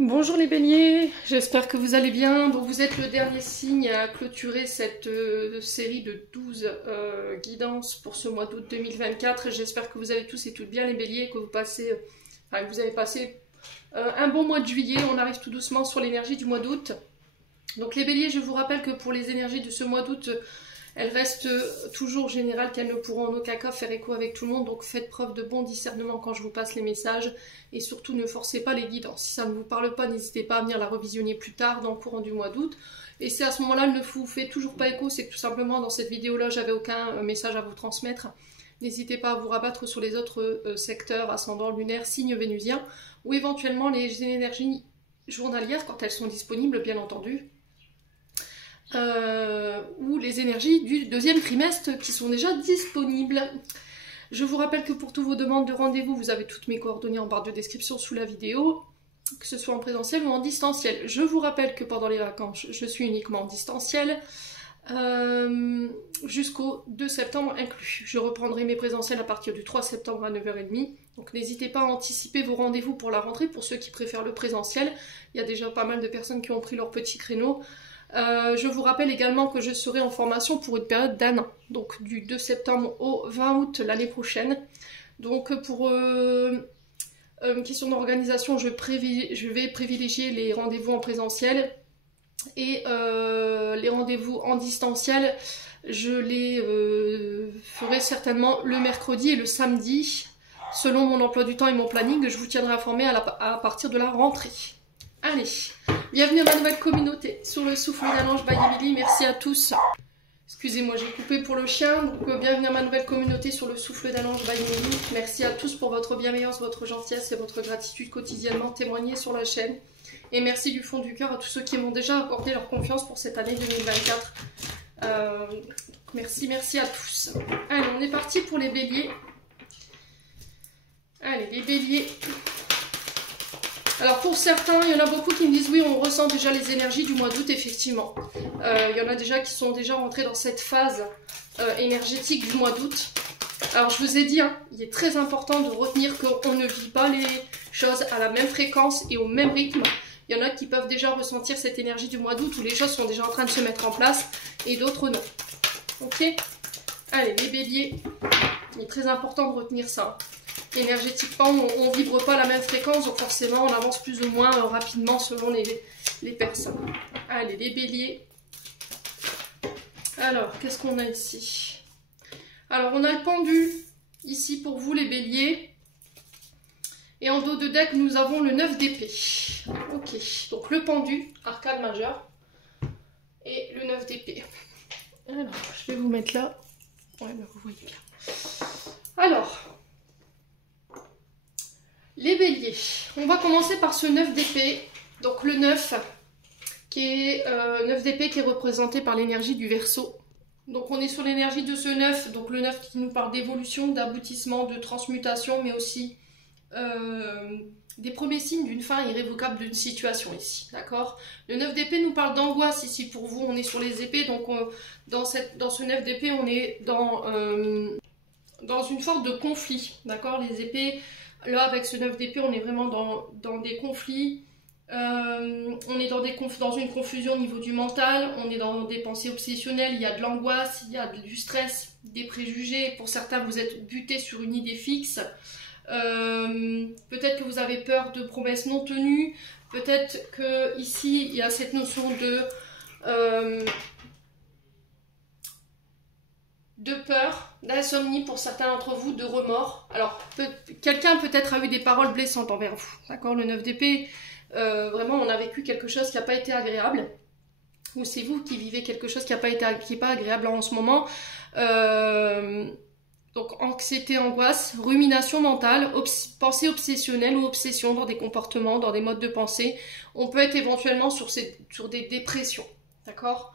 Bonjour les béliers, j'espère que vous allez bien. Donc vous êtes le dernier signe à clôturer cette série de 12 guidances pour ce mois d'août 2024. J'espère que vous allez tous et toutes bien les béliers et que vous avez passé un bon mois de juillet. On arrive tout doucement sur l'énergie du mois d'août. Donc les béliers, je vous rappelle que pour les énergies de ce mois d'août, elles restent toujours générales, qu'elles ne pourront en aucun cas faire écho avec tout le monde. Donc faites preuve de bon discernement quand je vous passe les messages. Et surtout ne forcez pas les guidances. Si ça ne vous parle pas, n'hésitez pas à venir la revisionner plus tard dans le courant du mois d'août. Et si à ce moment-là, elle ne vous fait toujours pas écho, c'est que tout simplement dans cette vidéo-là, j'avais aucun message à vous transmettre. N'hésitez pas à vous rabattre sur les autres secteurs, ascendant lunaire, signe vénusien, ou éventuellement les énergies journalières quand elles sont disponibles, bien entendu. Ou les énergies du deuxième trimestre qui sont déjà disponibles. Je vous rappelle que pour toutes vos demandes de rendez-vous, vous avez toutes mes coordonnées en barre de description sous la vidéo, que ce soit en présentiel ou en distanciel. Je vous rappelle que pendant les vacances, je suis uniquement en distanciel, jusqu'au 2 septembre inclus. Je reprendrai mes présentiels à partir du 3 septembre à 9h30. Donc n'hésitez pas à anticiper vos rendez-vous pour la rentrée, pour ceux qui préfèrent le présentiel. Il y a déjà pas mal de personnes qui ont pris leur petit créneau. Je vous rappelle également que je serai en formation pour une période d'1 an, donc du 2 septembre au 20 août l'année prochaine. Donc pour une question d'organisation, je vais privilégier les rendez-vous en présentiel et les rendez-vous en distanciel, je les ferai certainement le mercredi et le samedi, selon mon emploi du temps et mon planning. Je vous tiendrai informé à partir de la rentrée. Allez, bienvenue à ma nouvelle communauté sur le souffle d'un ange by Emily. Merci à tous. Excusez-moi, j'ai coupé pour le chien. Donc bienvenue à ma nouvelle communauté sur le souffle d'un ange by Emily. Merci à tous pour votre bienveillance, votre gentillesse et votre gratitude quotidiennement témoignée sur la chaîne. Et merci du fond du cœur à tous ceux qui m'ont déjà accordé leur confiance pour cette année 2024. Merci à tous. Allez, on est parti pour les béliers. Allez, les béliers. Alors pour certains, il y en a beaucoup qui me disent oui, on ressent déjà les énergies du mois d'août, effectivement. Il y en a déjà qui sont déjà rentrés dans cette phase énergétique du mois d'août. Alors je vous ai dit, hein, il est très important de retenir qu'on ne vit pas les choses à la même fréquence et au même rythme. Il y en a qui peuvent déjà ressentir cette énergie du mois d'août où les choses sont déjà en train de se mettre en place et d'autres non. Ok? Allez, les béliers, il est très important de retenir ça. Énergétiquement, on ne vibre pas la même fréquence, donc forcément on avance plus ou moins rapidement selon les personnes. Allez, les béliers. Alors, qu'est-ce qu'on a ici? Alors, on a le pendu, ici pour vous les béliers. Et en dos de deck, nous avons le 9 d'épée. Ok, donc le pendu, arcane majeur. Et le 9 d'épée. Alors, je vais vous mettre là. Ouais, mais vous voyez bien. Alors... les béliers, on va commencer par ce 9 d'épée, donc le 9, qui est 9 d'épée qui est représenté par l'énergie du Verseau. Donc on est sur l'énergie de ce 9, donc le 9 qui nous parle d'évolution, d'aboutissement, de transmutation, mais aussi des premiers signes d'une fin irrévocable d'une situation ici, d'accord? Le 9 d'épée nous parle d'angoisse ici pour vous, on est sur les épées, donc dans ce 9 d'épée on est dans une forme de conflit, d'accord? Les épées... là, avec ce 9 d'épée, on est vraiment dans des conflits. On est dans une confusion au niveau du mental. On est dans des pensées obsessionnelles. Il y a de l'angoisse, il y a du stress, des préjugés. Pour certains, vous êtes butés sur une idée fixe. Peut-être que vous avez peur de promesses non tenues. Peut-être que ici, il y a cette notion de peur, d'insomnie pour certains d'entre vous, de remords. Alors, quelqu'un peut-être a eu des paroles blessantes envers vous, d'accord? Le 9 d'épée, vraiment, on a vécu quelque chose qui n'a pas été agréable, ou c'est vous qui vivez quelque chose qui n'est pas agréable en ce moment. Donc, anxiété, angoisse, rumination mentale, pensée obsessionnelle ou obsession dans des comportements, dans des modes de pensée. On peut être éventuellement sur des dépressions, d'accord?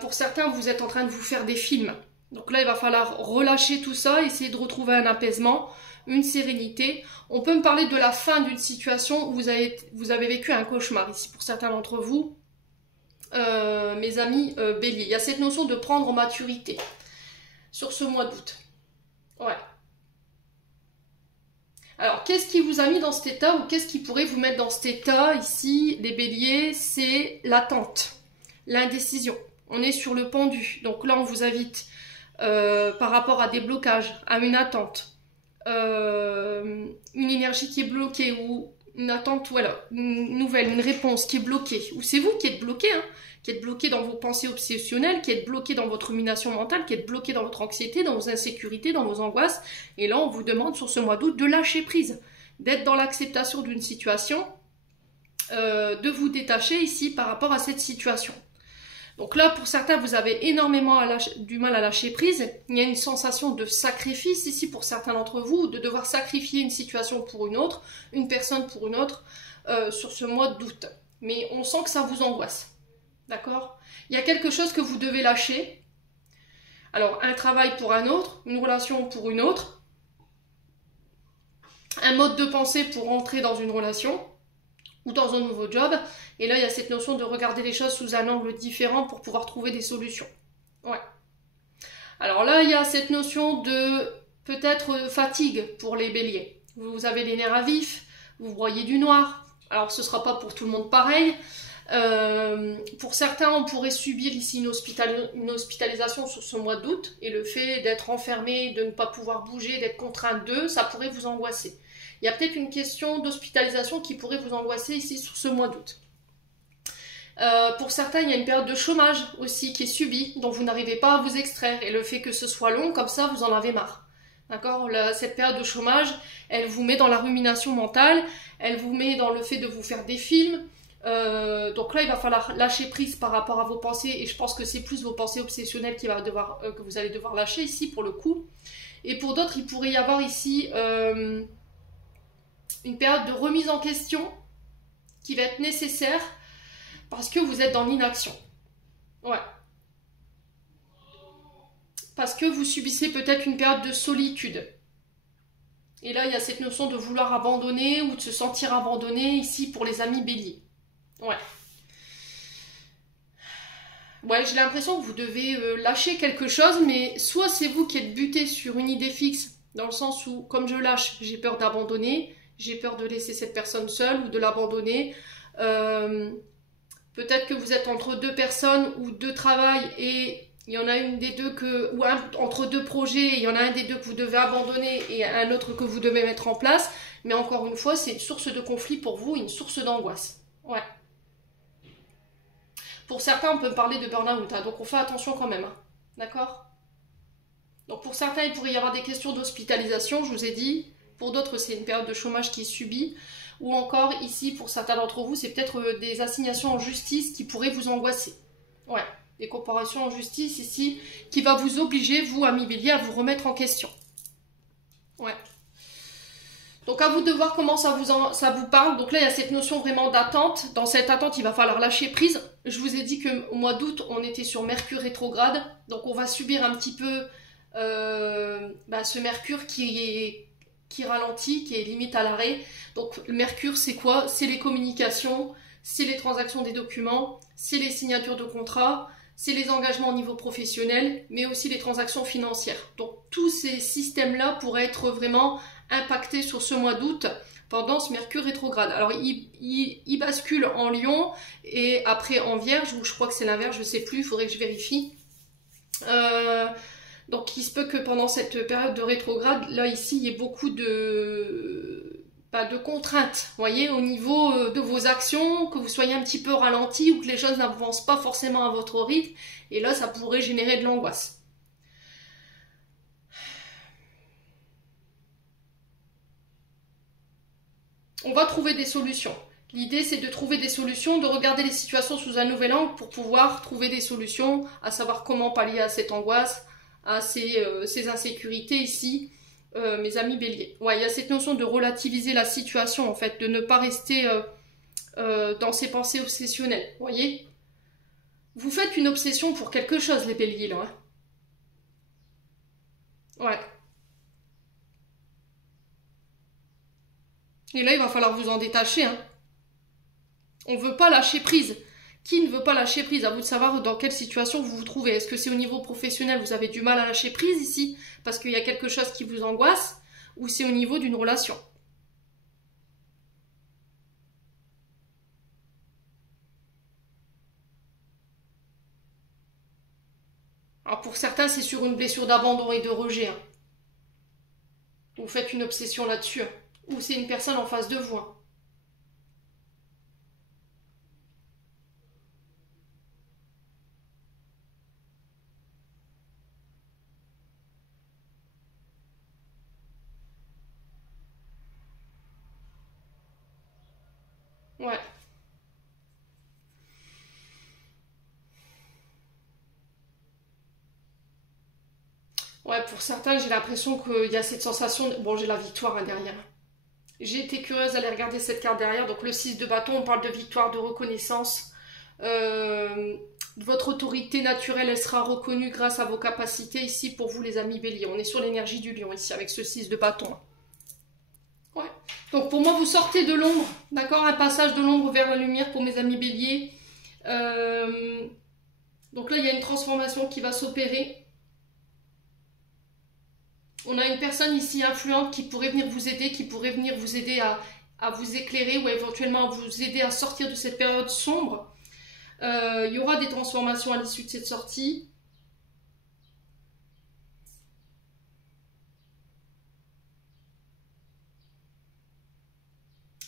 Pour certains, vous êtes en train de vous faire des films. Donc là, il va falloir relâcher tout ça, essayer de retrouver un apaisement, une sérénité. On peut me parler de la fin d'une situation où vous avez vécu un cauchemar ici, pour certains d'entre vous, mes amis béliers. Il y a cette notion de prendre en maturité sur ce mois d'août. Ouais. Alors, qu'est-ce qui vous a mis dans cet état ou qu'est-ce qui pourrait vous mettre dans cet état ici, les béliers? C'est l'attente, l'indécision. On est sur le pendu. Donc là, on vous invite par rapport à des blocages, à une attente, une énergie qui est bloquée ou une attente, voilà, une nouvelle, une réponse qui est bloquée. Ou c'est vous qui êtes bloqué, hein, qui êtes bloqué dans vos pensées obsessionnelles, qui êtes bloqué dans votre rumination mentale, qui êtes bloqué dans votre anxiété, dans vos insécurités, dans vos angoisses. Et là, on vous demande sur ce mois d'août de lâcher prise, d'être dans l'acceptation d'une situation, de vous détacher ici par rapport à cette situation. Donc là, pour certains, vous avez énormément du mal à lâcher prise. Il y a une sensation de sacrifice ici pour certains d'entre vous, de devoir sacrifier une situation pour une autre, une personne pour une autre, sur ce mois d'août. Mais on sent que ça vous angoisse. D'accord? Il y a quelque chose que vous devez lâcher. Alors, un travail pour un autre, une relation pour une autre, un mode de pensée pour entrer dans une relation, ou dans un nouveau job, et là il y a cette notion de regarder les choses sous un angle différent pour pouvoir trouver des solutions. Ouais. Alors là il y a cette notion de peut-être fatigue pour les béliers. Vous avez les nerfs à vif, vous voyez du noir, alors ce sera pas pour tout le monde pareil. Pour certains on pourrait subir ici une hospitalisation sur ce mois d'août, et le fait d'être enfermé, de ne pas pouvoir bouger, d'être contraint d'eux, ça pourrait vous angoisser. Il y a peut-être une question d'hospitalisation qui pourrait vous angoisser ici sur ce mois d'août. Pour certains, il y a une période de chômage aussi qui est subie, dont vous n'arrivez pas à vous extraire. Et le fait que ce soit long, comme ça, vous en avez marre. D'accord? Cette période de chômage, elle vous met dans la rumination mentale, elle vous met dans le fait de vous faire des films. Donc là, il va falloir lâcher prise par rapport à vos pensées. Et je pense que c'est plus vos pensées obsessionnelles que vous allez devoir lâcher ici, pour le coup. Et pour d'autres, il pourrait y avoir ici... une période de remise en question qui va être nécessaire parce que vous êtes dans l'inaction. Ouais. Parce que vous subissez peut-être une période de solitude. Et là, il y a cette notion de vouloir abandonner ou de se sentir abandonné ici pour les amis béliers. Ouais. Ouais, j'ai l'impression que vous devez lâcher quelque chose, mais soit c'est vous qui êtes buté sur une idée fixe, dans le sens où, comme je lâche, j'ai peur d'abandonner, j'ai peur de laisser cette personne seule ou de l'abandonner. Peut-être que vous êtes entre deux personnes ou deux travails et il y en a une des deux entre deux projets, il y en a un des deux que vous devez abandonner et un autre que vous devez mettre en place. Mais encore une fois, c'est une source de conflit pour vous, une source d'angoisse. Ouais. Pour certains, on peut parler de burn-out, hein, donc on fait attention quand même. Hein. D'accord? Donc pour certains, il pourrait y avoir des questions d'hospitalisation, je vous ai dit. Pour d'autres, c'est une période de chômage qui est subie. Ou encore, ici, pour certains d'entre vous, c'est peut-être des assignations en justice qui pourraient vous angoisser. Ouais, des comparaisons en justice ici, qui va vous obliger, vous, amis bélier, à vous remettre en question. Ouais. Donc à vous de voir comment ça vous parle. Donc là, il y a cette notion vraiment d'attente. Dans cette attente, il va falloir lâcher prise. Je vous ai dit qu'au mois d'août, on était sur Mercure rétrograde. Donc on va subir un petit peu ce Mercure qui ralentit, qui est limite à l'arrêt. Donc le Mercure, c'est quoi? C'est les communications, c'est les transactions des documents, c'est les signatures de contrats, c'est les engagements au niveau professionnel, mais aussi les transactions financières. Donc tous ces systèmes-là pourraient être vraiment impactés sur ce mois d'août pendant ce Mercure rétrograde. Alors il bascule en Lion et après en Vierge, ou je crois que c'est l'inverse, je ne sais plus, il faudrait que je vérifie. Donc il se peut que pendant cette période de rétrograde, là ici, il y ait beaucoup de contraintes, vous voyez, au niveau de vos actions, que vous soyez un petit peu ralenti ou que les choses n'avancent pas forcément à votre rythme, et là ça pourrait générer de l'angoisse. On va trouver des solutions. L'idée, c'est de trouver des solutions, de regarder les situations sous un nouvel angle pour pouvoir trouver des solutions, à savoir comment pallier à cette angoisse, à ces insécurités ici, mes amis béliers. Ouais, il y a cette notion de relativiser la situation, en fait, de ne pas rester dans ses pensées obsessionnelles, vous voyez? Vous faites une obsession pour quelque chose, les béliers, là. Hein. Ouais. Et là, il va falloir vous en détacher, hein. On ne veut pas lâcher prise. Qui ne veut pas lâcher prise? À vous de savoir dans quelle situation vous vous trouvez. Est-ce que c'est au niveau professionnel, vous avez du mal à lâcher prise ici parce qu'il y a quelque chose qui vous angoisse, ou c'est au niveau d'une relation? Alors pour certains, c'est sur une blessure d'abandon et de rejet. Hein. Vous faites une obsession là-dessus. Hein. Ou c'est une personne en face de vous. Hein. Ouais. Ouais, pour certains, j'ai l'impression qu'il y a cette sensation... Bon, j'ai la victoire hein, derrière. J'ai été curieuse d'aller regarder cette carte derrière. Donc le 6 de bâton, on parle de victoire, de reconnaissance. Votre autorité naturelle, elle sera reconnue grâce à vos capacités ici pour vous les amis béliers. On est sur l'énergie du lion ici avec ce 6 de bâton. Ouais. Donc pour moi, vous sortez de l'ombre, d'accord? Un passage de l'ombre vers la lumière pour mes amis béliers. Donc là, il y a une transformation qui va s'opérer. On a une personne ici influente qui pourrait venir vous aider, qui pourrait venir vous aider à vous éclairer ou éventuellement à vous aider à sortir de cette période sombre. Il y aura des transformations à l'issue de cette sortie.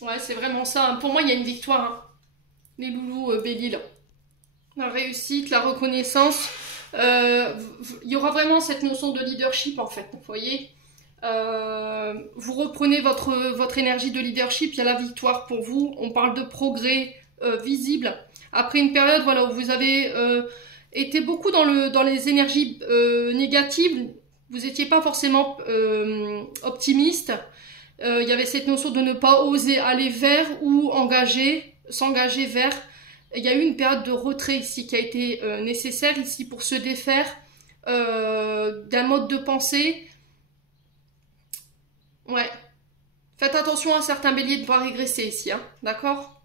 Ouais, c'est vraiment ça. Pour moi, il y a une victoire. Hein. Les loulous béliers là. La réussite, la reconnaissance. Il y aura vraiment cette notion de leadership en fait, vous voyez. Vous reprenez votre énergie de leadership, il y a la victoire pour vous. On parle de progrès visible. Après une période voilà, où vous avez été beaucoup dans les énergies négatives, vous n'étiez pas forcément optimiste. Il y avait cette notion de ne pas oser aller vers ou s'engager vers. Il y a eu une période de retrait ici qui a été nécessaire ici pour se défaire d'un mode de pensée. Ouais. Faites attention à certains béliers de ne pas régresser ici, hein, d'accord?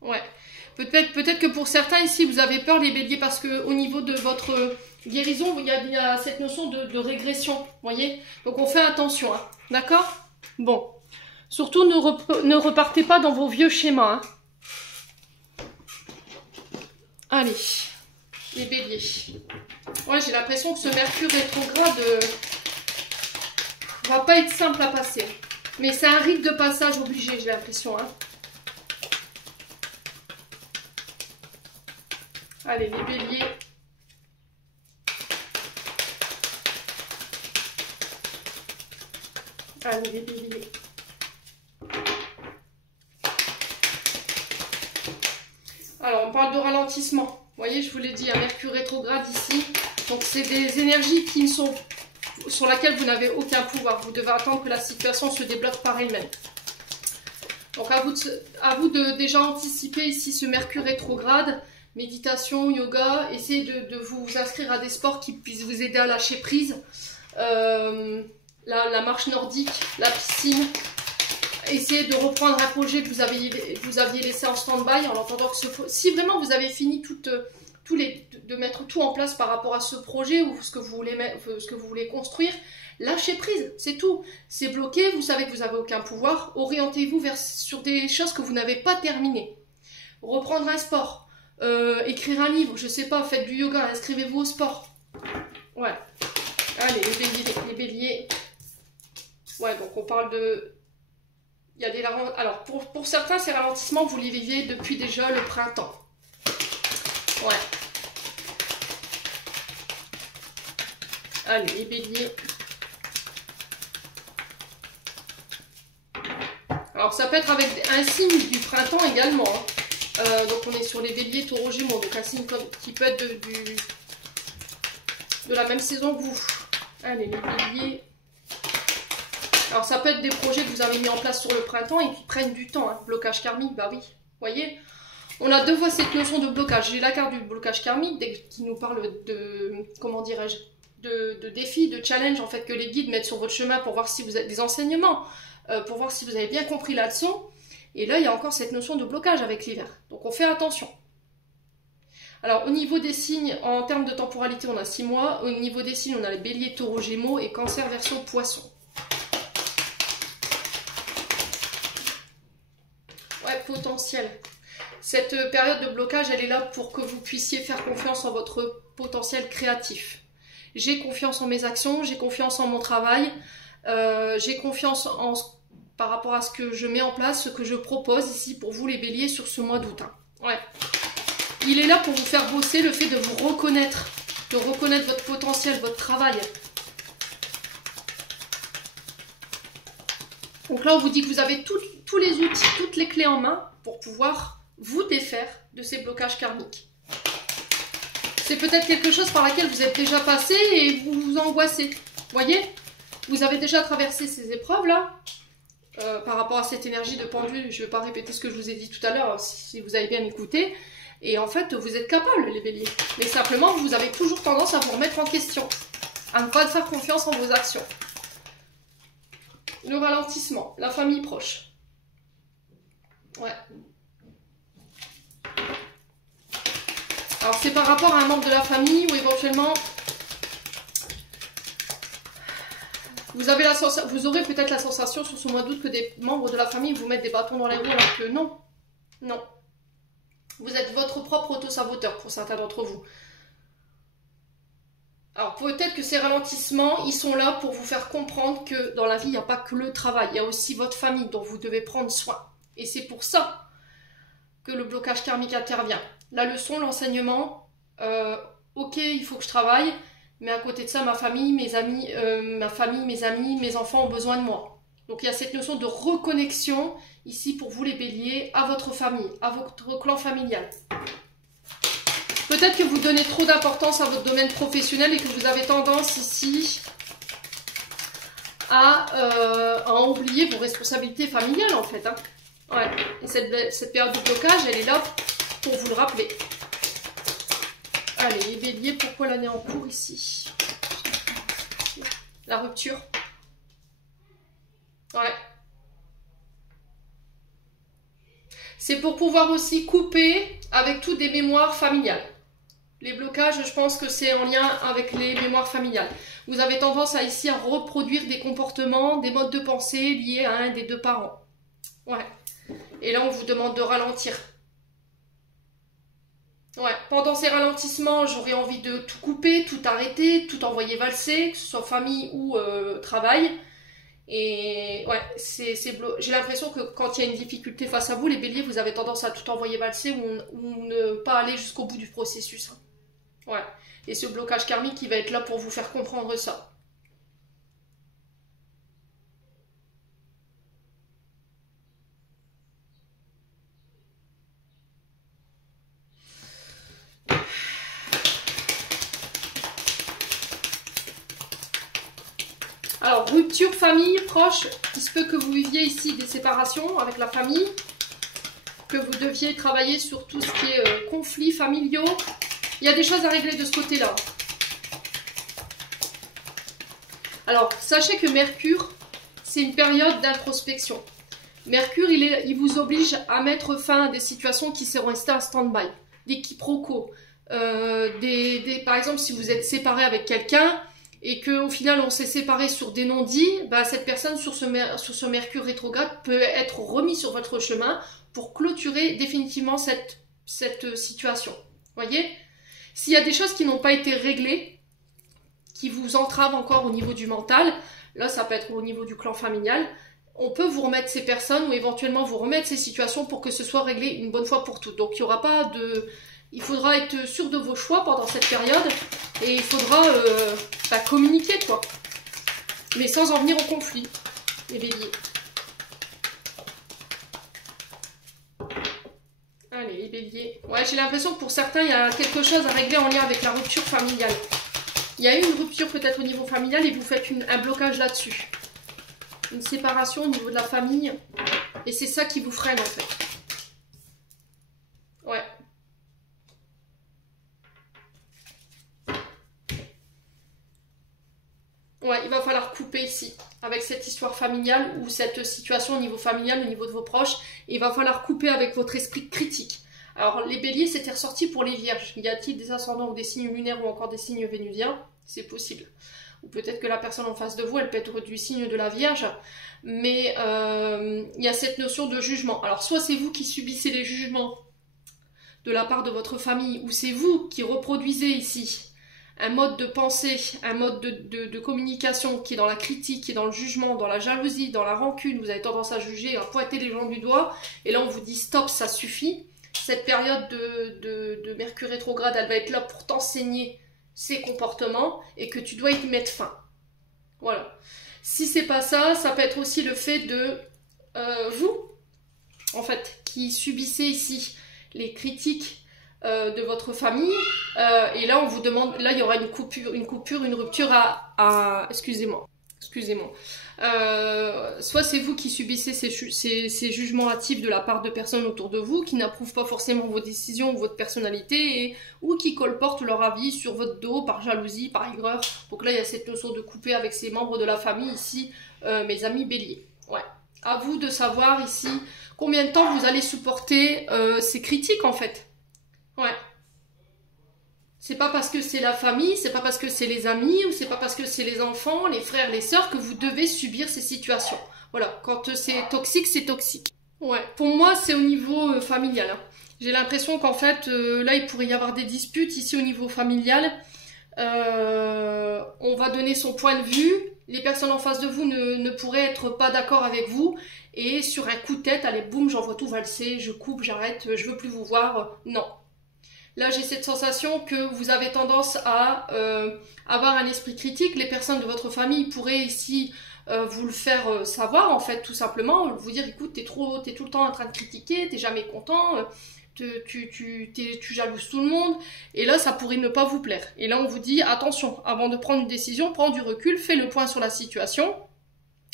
Ouais. Peut-être que pour certains ici, vous avez peur les béliers parce que au niveau de votre guérison, il y a cette notion de régression, vous voyez? Donc on fait attention, hein, d'accord? Bon. Surtout ne repartez pas dans vos vieux schémas, hein. Allez, les béliers. Ouais, j'ai l'impression que ce Mercure rétrograde va pas être simple à passer. Mais c'est un rite de passage obligé, j'ai l'impression, hein. Allez, les béliers. Allez, les béliers. Alors, on parle de ralentissement. Vous voyez, je vous l'ai dit, un Mercure rétrograde ici. Donc, c'est des énergies qui sont sur lesquelles vous n'avez aucun pouvoir. Vous devez attendre que la situation se débloque par elle-même. Donc, à vous de déjà anticiper ici ce Mercure rétrograde. Méditation, yoga, essayez de vous inscrire à des sports qui puissent vous aider à lâcher prise. La marche nordique, la piscine. Essayez de reprendre un projet que vous aviez laissé en stand-by en entendant que si vraiment vous avez fini de mettre tout en place par rapport à ce projet ou ce que vous voulez construire, lâchez prise, c'est tout. C'est bloqué, vous savez que vous n'avez aucun pouvoir. Orientez-vous sur des choses que vous n'avez pas terminées. Reprendre un sport. Écrire un livre, je sais pas, faites du yoga, inscrivez-vous au sport. Ouais. Allez, les béliers. Ouais, donc on parle de... Il y a des alors, pour certains, ces ralentissements, vous les viviez depuis déjà le printemps. Ouais. Allez, les béliers. Alors, ça peut être avec un signe du printemps également, hein. Donc on est sur les béliers, taureaux, gémeaux, donc un signe qui peut être de la même saison que vous. Allez, les béliers. Alors ça peut être des projets que vous avez mis en place sur le printemps et qui prennent du temps, hein. Blocage karmique, bah oui, vous voyez. On a deux fois cette notion de blocage. J'ai la carte du blocage karmique qui nous parle de, comment dirais-je, de défis, de challenge en fait que les guides mettent sur votre chemin pour voir si vous avez des enseignements, pour voir si vous avez bien compris la leçon. Et là, il y a encore cette notion de blocage avec l'hiver. Donc, on fait attention. Alors, au niveau des signes, en termes de temporalité, on a 6 mois. Au niveau des signes, on a les béliers, taureaux, gémeaux et cancer version poisson. Ouais, potentiel. Cette période de blocage, elle est là pour que vous puissiez faire confiance en votre potentiel créatif. J'ai confiance en mes actions, j'ai confiance en mon travail, j'ai confiance par rapport à ce que je mets en place, ce que je propose ici pour vous les béliers sur ce mois d'août. Hein. Ouais. Il est là pour vous faire bosser le fait de vous reconnaître, votre potentiel, votre travail. Donc là, on vous dit que vous avez tous les outils, toutes les clés en main pour pouvoir vous défaire de ces blocages karmiques. C'est peut-être quelque chose par laquelle vous êtes déjà passé et vous vous angoissez. Voyez, vous avez déjà traversé ces épreuves-là. Par rapport à cette énergie de pendule, je ne vais pas répéter ce que je vous ai dit tout à l'heure, si vous avez bien écouté. Et en fait, vous êtes capables, les béliers. Mais simplement, vous avez toujours tendance à vous remettre en question. À ne pas faire confiance en vos actions. Le ralentissement, la famille proche. Ouais. Alors, c'est par rapport à un membre de la famille ou éventuellement... Vous aurez peut-être la sensation sur ce mois d'août que des membres de la famille vous mettent des bâtons dans les roues alors que non. Non. Vous êtes votre propre auto-saboteur pour certains d'entre vous. Alors peut-être que ces ralentissements, ils sont là pour vous faire comprendre que dans la vie, il n'y a pas que le travail. Il y a aussi votre famille dont vous devez prendre soin. Et c'est pour ça que le blocage karmique intervient. La leçon, l'enseignement, ok, il faut que je travaille. Mais à côté de ça, ma famille, mes amis, mes enfants ont besoin de moi. Donc il y a cette notion de reconnexion ici pour vous les béliers à votre famille, à votre clan familial. Peut-être que vous donnez trop d'importance à votre domaine professionnel et que vous avez tendance ici à oublier vos responsabilités familiales en fait. Hein. Ouais. Et cette période de blocage, elle est là pour vous le rappeler. Allez, les béliers, pourquoi l'année en cours ici? La rupture. Ouais. C'est pour pouvoir aussi couper avec toutes des mémoires familiales. Les blocages, je pense que c'est en lien avec les mémoires familiales. Vous avez tendance ici à reproduire des comportements, des modes de pensée liés à un des deux parents. Ouais. Et là, on vous demande de ralentir. Ouais, pendant ces ralentissements, j'aurais envie de tout couper, tout arrêter, tout envoyer valser, que ce soit famille ou travail. Et ouais, j'ai l'impression que quand il y a une difficulté face à vous, les béliers, vous avez tendance à tout envoyer valser ou ne pas aller jusqu'au bout du processus. Hein. Ouais, et ce blocage karmique, il va être là pour vous faire comprendre ça. Alors, rupture, famille, proche, il se peut que vous viviez ici des séparations avec la famille, que vous deviez travailler sur tout ce qui est conflits familiaux. Il y a des choses à régler de ce côté-là. Alors, sachez que Mercure, c'est une période d'introspection. Mercure, il vous oblige à mettre fin à des situations qui seront restées en stand-by, des quiproquos. Par exemple, si vous êtes séparé avec quelqu'un, et qu'au final on s'est séparé sur des non-dits, bah, cette personne sur ce Mercure rétrograde peut être remis sur votre chemin pour clôturer définitivement cette situation. Voyez, s'il y a des choses qui n'ont pas été réglées, qui vous entravent encore au niveau du mental, là ça peut être au niveau du clan familial, on peut vous remettre ces personnes ou éventuellement vous remettre ces situations pour que ce soit réglé une bonne fois pour toutes. Donc il y aura pas de... Il faudra être sûr de vos choix pendant cette période et il faudra communiquer quoi. Mais sans en venir au conflit, les béliers. Allez, les béliers. Ouais, j'ai l'impression que pour certains, il y a quelque chose à régler en lien avec la rupture familiale. Il y a eu une rupture peut-être au niveau familial et vous faites un blocage là-dessus. Une séparation au niveau de la famille. Et c'est ça qui vous freine en fait. Ouais. Ouais, il va falloir couper ici, avec cette histoire familiale ou cette situation au niveau familial, au niveau de vos proches. Et il va falloir couper avec votre esprit critique. Alors, les béliers, c'était ressorti pour les vierges. Y a-t-il des ascendants ou des signes lunaires ou encore des signes vénusiens? C'est possible. ou peut-être que la personne en face de vous, elle peut être du signe de la Vierge, mais il y a cette notion de jugement. Alors soit c'est vous qui subissez les jugements de la part de votre famille, ou c'est vous qui reproduisez ici un mode de pensée, un mode de communication qui est dans la critique, qui est dans le jugement, dans la jalousie, dans la rancune. Vous avez tendance à juger, à pointer les gens du doigt, et là on vous dit stop, ça suffit. Cette période de Mercure rétrograde, elle va être là pour t'enseigner ces comportements et que tu dois y mettre fin. Voilà. Si c'est pas ça, ça peut être aussi le fait de vous, en fait, qui subissez ici les critiques de votre famille, et là on vous demande, là il y aura une coupure, une rupture excusez-moi, soit c'est vous qui subissez ces jugements hâtifs de la part de personnes autour de vous qui n'approuvent pas forcément vos décisions ou votre personnalité, ou qui colportent leur avis sur votre dos par jalousie, par aigreur. Donc là il y a cette notion de couper avec ces membres de la famille ici, mes amis béliers. Ouais. À vous de savoir ici combien de temps vous allez supporter ces critiques en fait. Ouais. C'est pas parce que c'est la famille, c'est pas parce que c'est les amis, ou c'est pas parce que c'est les enfants, les frères, les sœurs que vous devez subir ces situations. Voilà, quand c'est toxique, c'est toxique. Ouais, pour moi, c'est au niveau familial. Hein. J'ai l'impression qu'en fait, là, il pourrait y avoir des disputes ici au niveau familial. On va donner son point de vue. Les personnes en face de vous ne pourraient être pas d'accord avec vous. Et sur un coup de tête, allez, boum, j'envoie tout valser, je coupe, j'arrête, je veux plus vous voir. Non. Là, j'ai cette sensation que vous avez tendance à avoir un esprit critique. Les personnes de votre famille pourraient ici vous le faire savoir, en fait, tout simplement. Vous dire, écoute, t'es tout le temps en train de critiquer, t'es jamais content, tu jalouses tout le monde. Et là, ça pourrait ne pas vous plaire. Et là, on vous dit, attention, avant de prendre une décision, prends du recul, fais le point sur la situation.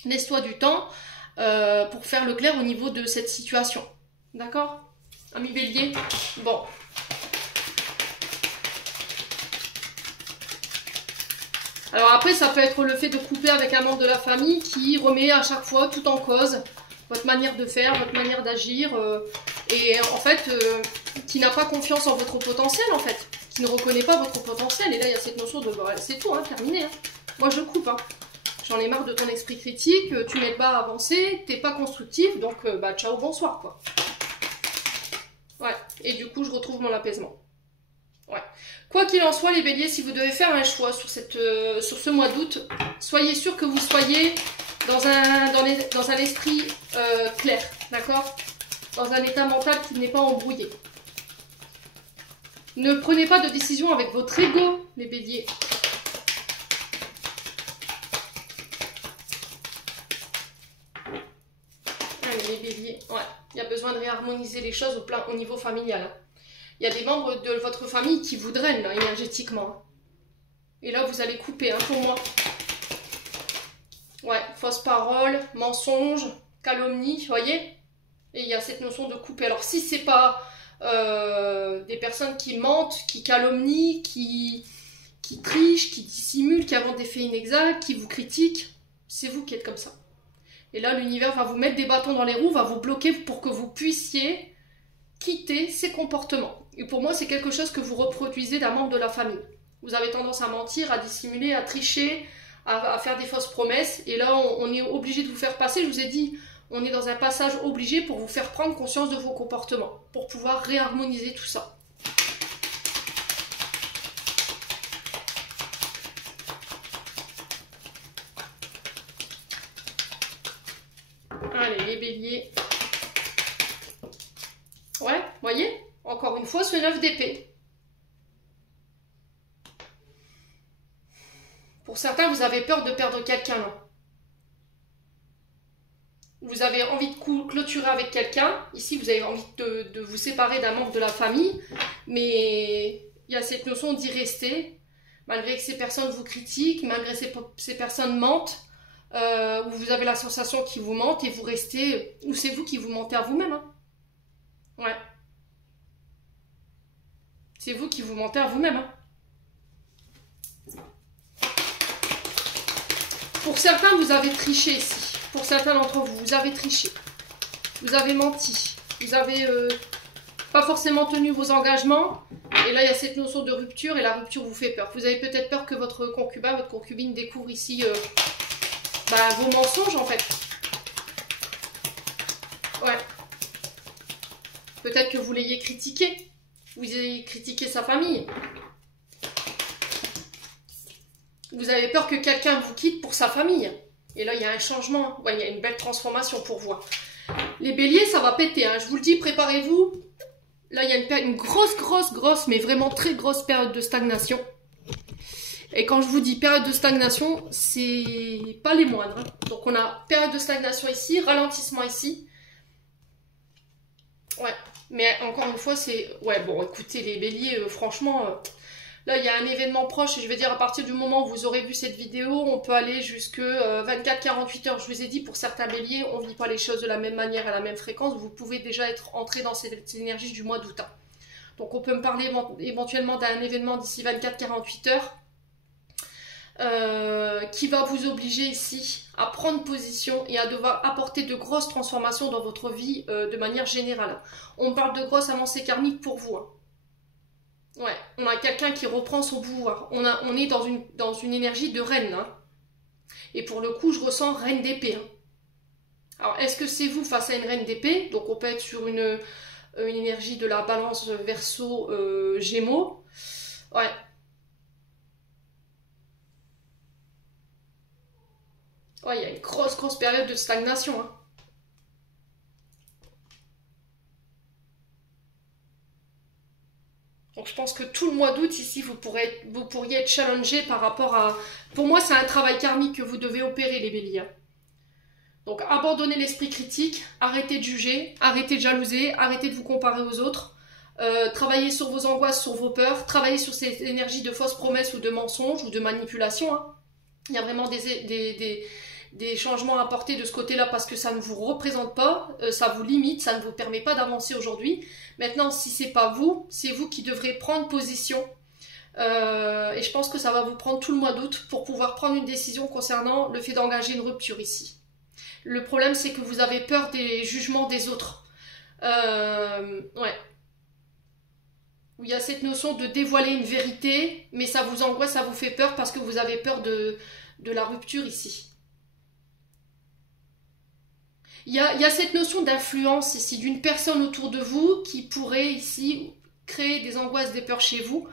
Laisse-toi du temps pour faire le clair au niveau de cette situation. D'accord, ami Bélier? Bon. Alors après, ça peut être le fait de couper avec un membre de la famille qui remet à chaque fois tout en cause, votre manière de faire, votre manière d'agir, et en fait, qui n'a pas confiance en votre potentiel, en fait, qui ne reconnaît pas votre potentiel. Et là, il y a cette notion de, bah, c'est tout, hein, terminé. Hein. Moi, je coupe. Hein. J'en ai marre de ton esprit critique, tu m'aides pas à avancer, t'es pas constructif, donc bah ciao, bonsoir, quoi. Ouais, et du coup, je retrouve mon apaisement. Ouais. Quoi qu'il en soit, les béliers, si vous devez faire un choix sur ce mois d'août, soyez sûr que vous soyez dans un esprit clair, d'accord? Dans un état mental qui n'est pas embrouillé. Ne prenez pas de décision avec votre ego, les béliers. Allez, les béliers, ouais. Il y a besoin de réharmoniser les choses au niveau familial. Hein. Il y a des membres de votre famille qui vous drainent là, énergétiquement. Et là, vous allez couper, hein, pour moi. Ouais, fausse parole, mensonge, calomnie, vous voyez? Et il y a cette notion de couper. Alors, si c'est pas des personnes qui mentent, qui calomnient, qui trichent, qui dissimulent, qui inventent des faits inexacts, qui vous critiquent, c'est vous qui êtes comme ça. Et là, l'univers va vous mettre des bâtons dans les roues, va vous bloquer pour que vous puissiez quitter ces comportements. Et pour moi, c'est quelque chose que vous reproduisez d'un membre de la famille. Vous avez tendance à mentir, à dissimuler, à tricher, à faire des fausses promesses. Et là, on est obligé de vous faire passer. Je vous ai dit, on est dans un passage obligé pour vous faire prendre conscience de vos comportements, pour pouvoir réharmoniser tout ça. Allez, les béliers. Ouais, voyez? Encore une fois, ce 9 d'épée. Pour certains, vous avez peur de perdre quelqu'un. Vous avez envie de clôturer avec quelqu'un. Ici, vous avez envie de vous séparer d'un membre de la famille. Mais il y a cette notion d'y rester. Malgré que ces personnes vous critiquent, malgré que ces personnes mentent, où vous avez la sensation qu'ils vous mentent et vous restez... Ou c'est vous qui vous mentez à vous-même. Hein. Ouais. C'est vous qui vous mentez à vous-même. Hein. Pour certains, vous avez triché ici. Pour certains d'entre vous, vous avez triché. Vous avez menti. Vous avez pas forcément tenu vos engagements. Et là, il y a cette notion de rupture et la rupture vous fait peur. Vous avez peut-être peur que votre concubin, votre concubine découvre ici vos mensonges en fait. Ouais. Peut-être que vous l'ayez critiqué. Vous ayez critiqué sa famille. Vous avez peur que quelqu'un vous quitte pour sa famille. Et là, il y a un changement. Ouais, il y a une belle transformation pour vous. Les béliers, ça va péter. Hein. Je vous le dis, préparez-vous. Là, il y a une grosse, mais vraiment très grosse période de stagnation. Et quand je vous dis période de stagnation, c'est pas les moindres. Hein. Donc, on a période de stagnation ici, ralentissement ici. Ouais, mais encore une fois, c'est... Ouais, bon, écoutez, les béliers, franchement... Là, il y a un événement proche et je vais dire à partir du moment où vous aurez vu cette vidéo, on peut aller jusque 24-48 heures. Je vous ai dit, pour certains béliers, on ne vit pas les choses de la même manière, à la même fréquence. Vous pouvez déjà être entré dans cette énergie du mois d'août. Donc, on peut me parler éventuellement d'un événement d'ici 24-48 heures qui va vous obliger ici à prendre position et à devoir apporter de grosses transformations dans votre vie de manière générale. On parle de grosses avancées karmiques pour vous. Hein. Ouais, on a quelqu'un qui reprend son pouvoir. On est dans une énergie de reine. Hein. Et pour le coup, je ressens reine d'épée. Hein. Alors, est-ce que c'est vous face à une reine d'épée? Donc, on peut être sur une énergie de la balance verso gémeaux. Ouais. Ouais, il y a une grosse période de stagnation. Hein. Donc je pense que tout le mois d'août ici, vous pourriez être challengé par rapport à... Pour moi, c'est un travail karmique que vous devez opérer, les béliers. Donc abandonnez l'esprit critique, arrêtez de juger, arrêtez de jalouser, arrêtez de vous comparer aux autres. Travaillez sur vos angoisses, sur vos peurs, travaillez sur ces énergies de fausses promesses ou de mensonges ou de manipulation. Hein. Il y a vraiment des changements à apporter de ce côté-là parce que ça ne vous représente pas, ça vous limite, ça ne vous permet pas d'avancer aujourd'hui. Maintenant, si c'est pas vous, c'est vous qui devrez prendre position. Et je pense que ça va vous prendre tout le mois d'août pour pouvoir prendre une décision concernant le fait d'engager une rupture ici. Le problème, c'est que vous avez peur des jugements des autres. Ouais. Où il y a cette notion de dévoiler une vérité, mais ça vous angoisse, ça vous fait peur parce que vous avez peur de la rupture ici. Il y a cette notion d'influence ici, d'une personne autour de vous qui pourrait ici créer des angoisses, des peurs chez vous,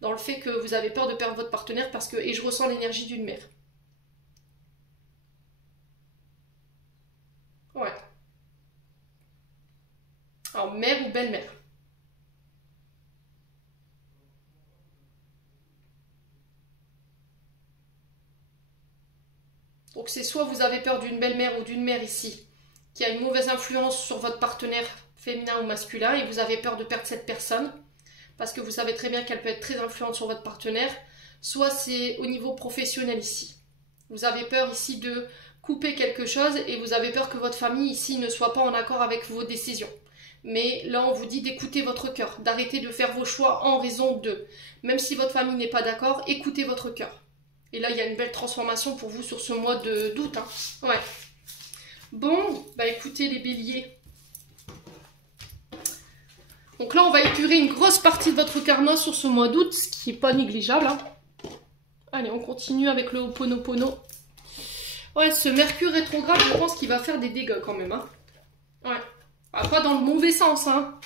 dans le fait que vous avez peur de perdre votre partenaire parce que, et je ressens l'énergie d'une mère. Ouais. Alors, mère ou belle-mère. Donc c'est soit vous avez peur d'une belle-mère ou d'une mère ici, qui a une mauvaise influence sur votre partenaire féminin ou masculin, et vous avez peur de perdre cette personne, parce que vous savez très bien qu'elle peut être très influente sur votre partenaire, soit c'est au niveau professionnel ici. Vous avez peur ici de couper quelque chose, et vous avez peur que votre famille ici ne soit pas en accord avec vos décisions. Mais là, on vous dit d'écouter votre cœur, d'arrêter de faire vos choix en raison de. Même si votre famille n'est pas d'accord, écoutez votre cœur. Et là, il y a une belle transformation pour vous sur ce mois d'août. Hein. Ouais. Bon, bah écoutez les béliers. Donc là, on va épurer une grosse partie de votre karma sur ce mois d'août, ce qui n'est pas négligeable. Hein. Allez, on continue avec le Ho'oponopono. Ouais, ce Mercure rétrograde, je pense qu'il va faire des dégâts quand même. Hein. Ouais. Ah, pas dans le mauvais sens, hein.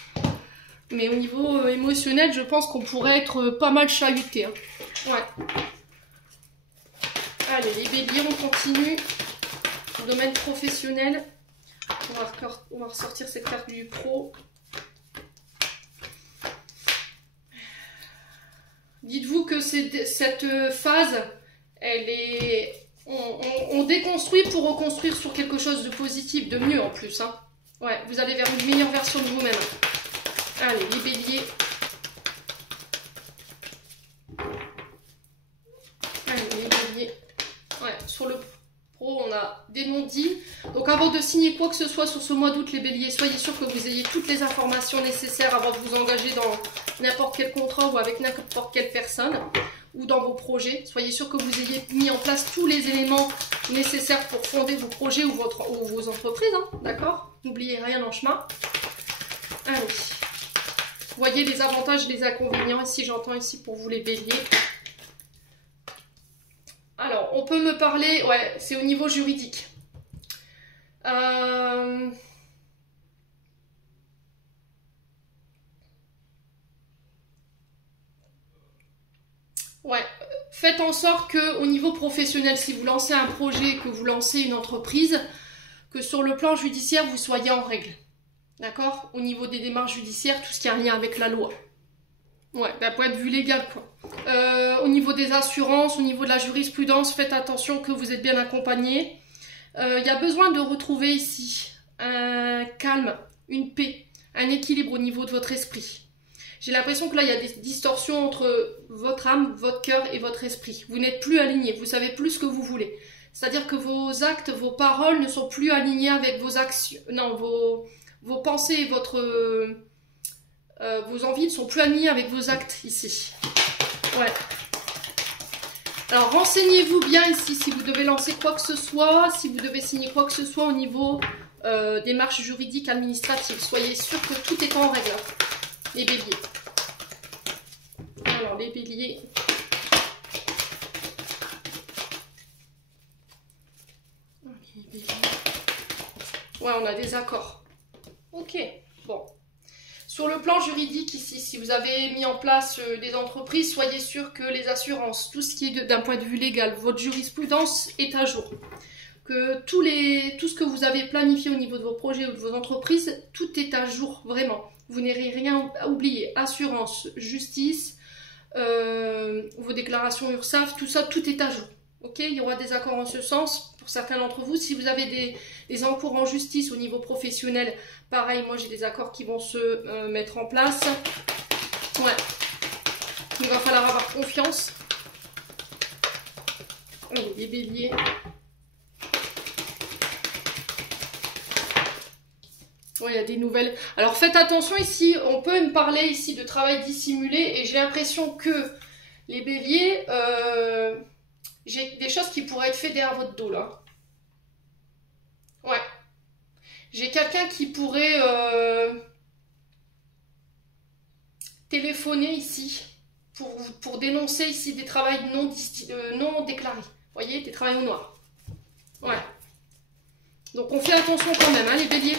Mais au niveau émotionnel, je pense qu'on pourrait être pas mal chahuté. Hein. Ouais. Allez, les béliers, on continue. Domaine professionnel. On va ressortir cette carte du pro. Dites-vous que cette phase, elle est... On déconstruit pour reconstruire sur quelque chose de positif, de mieux en plus. Hein. Ouais, vous allez vers une meilleure version de vous-même. Allez, les béliers. Allez, les béliers. Ouais, sur le pro, on a des non-dits. Donc avant de signer quoi que ce soit sur ce mois d'août, les béliers, soyez sûrs que vous ayez toutes les informations nécessaires avant de vous engager dans n'importe quel contrat ou avec n'importe quelle personne ou dans vos projets. Soyez sûr que vous ayez mis en place tous les éléments nécessaires pour fonder vos projets ou vos entreprises. Hein, d'accord? N'oubliez rien en chemin. Allez. Voyez les avantages et les inconvénients ici, j'entends ici pour vous les béliers. Alors, on peut me parler, ouais, c'est au niveau juridique. Ouais, faites en sorte que au niveau professionnel, si vous lancez un projet, que vous lancez une entreprise, que sur le plan judiciaire, vous soyez en règle. D'accord? Au niveau des démarches judiciaires, tout ce qui a rien avec la loi. Ouais, d'un point de vue légal, quoi. Au niveau des assurances, au niveau de la jurisprudence, faites attention que vous êtes bien accompagné. Il y a besoin de retrouver ici un calme, une paix, un équilibre au niveau de votre esprit. J'ai l'impression que là, il y a des distorsions entre votre âme, votre cœur et votre esprit. Vous n'êtes plus aligné, vous savez plus ce que vous voulez. C'est-à-dire que vos actes, vos paroles ne sont plus alignés avec vos actions, non, vos pensées et vos envies ne sont plus alignées avec vos actes ici. Ouais. Alors renseignez-vous bien ici si vous devez lancer quoi que ce soit, si vous devez signer quoi que ce soit au niveau démarches juridiques, administratives. Soyez sûr que tout est en règle. Les béliers. Alors les béliers. Ouais, on a des accords. Ok, bon. Sur le plan juridique ici, si vous avez mis en place des entreprises, soyez sûr que les assurances, tout ce qui est d'un point de vue légal, votre jurisprudence est à jour. Que tout ce que vous avez planifié au niveau de vos projets ou de vos entreprises, tout est à jour, vraiment. Vous n'aurez rien à oublier. Assurance, justice, vos déclarations URSSAF, tout ça, tout est à jour. Ok, il y aura des accords en ce sens pour certains d'entre vous. Si vous avez des encours en justice au niveau professionnel, pareil, moi j'ai des accords qui vont se mettre en place. Ouais, il va falloir avoir confiance. Les béliers. Ouais, il y a des nouvelles. Alors faites attention ici, on peut me parler ici de travail dissimulé et j'ai l'impression que les béliers, j'ai des choses qui pourraient être faites derrière votre dos là. Ouais. J'ai quelqu'un qui pourrait téléphoner ici pour dénoncer ici des travails non déclarés. Vous voyez, des travails au noir. Ouais. Donc on fait attention quand même, hein, les béliers.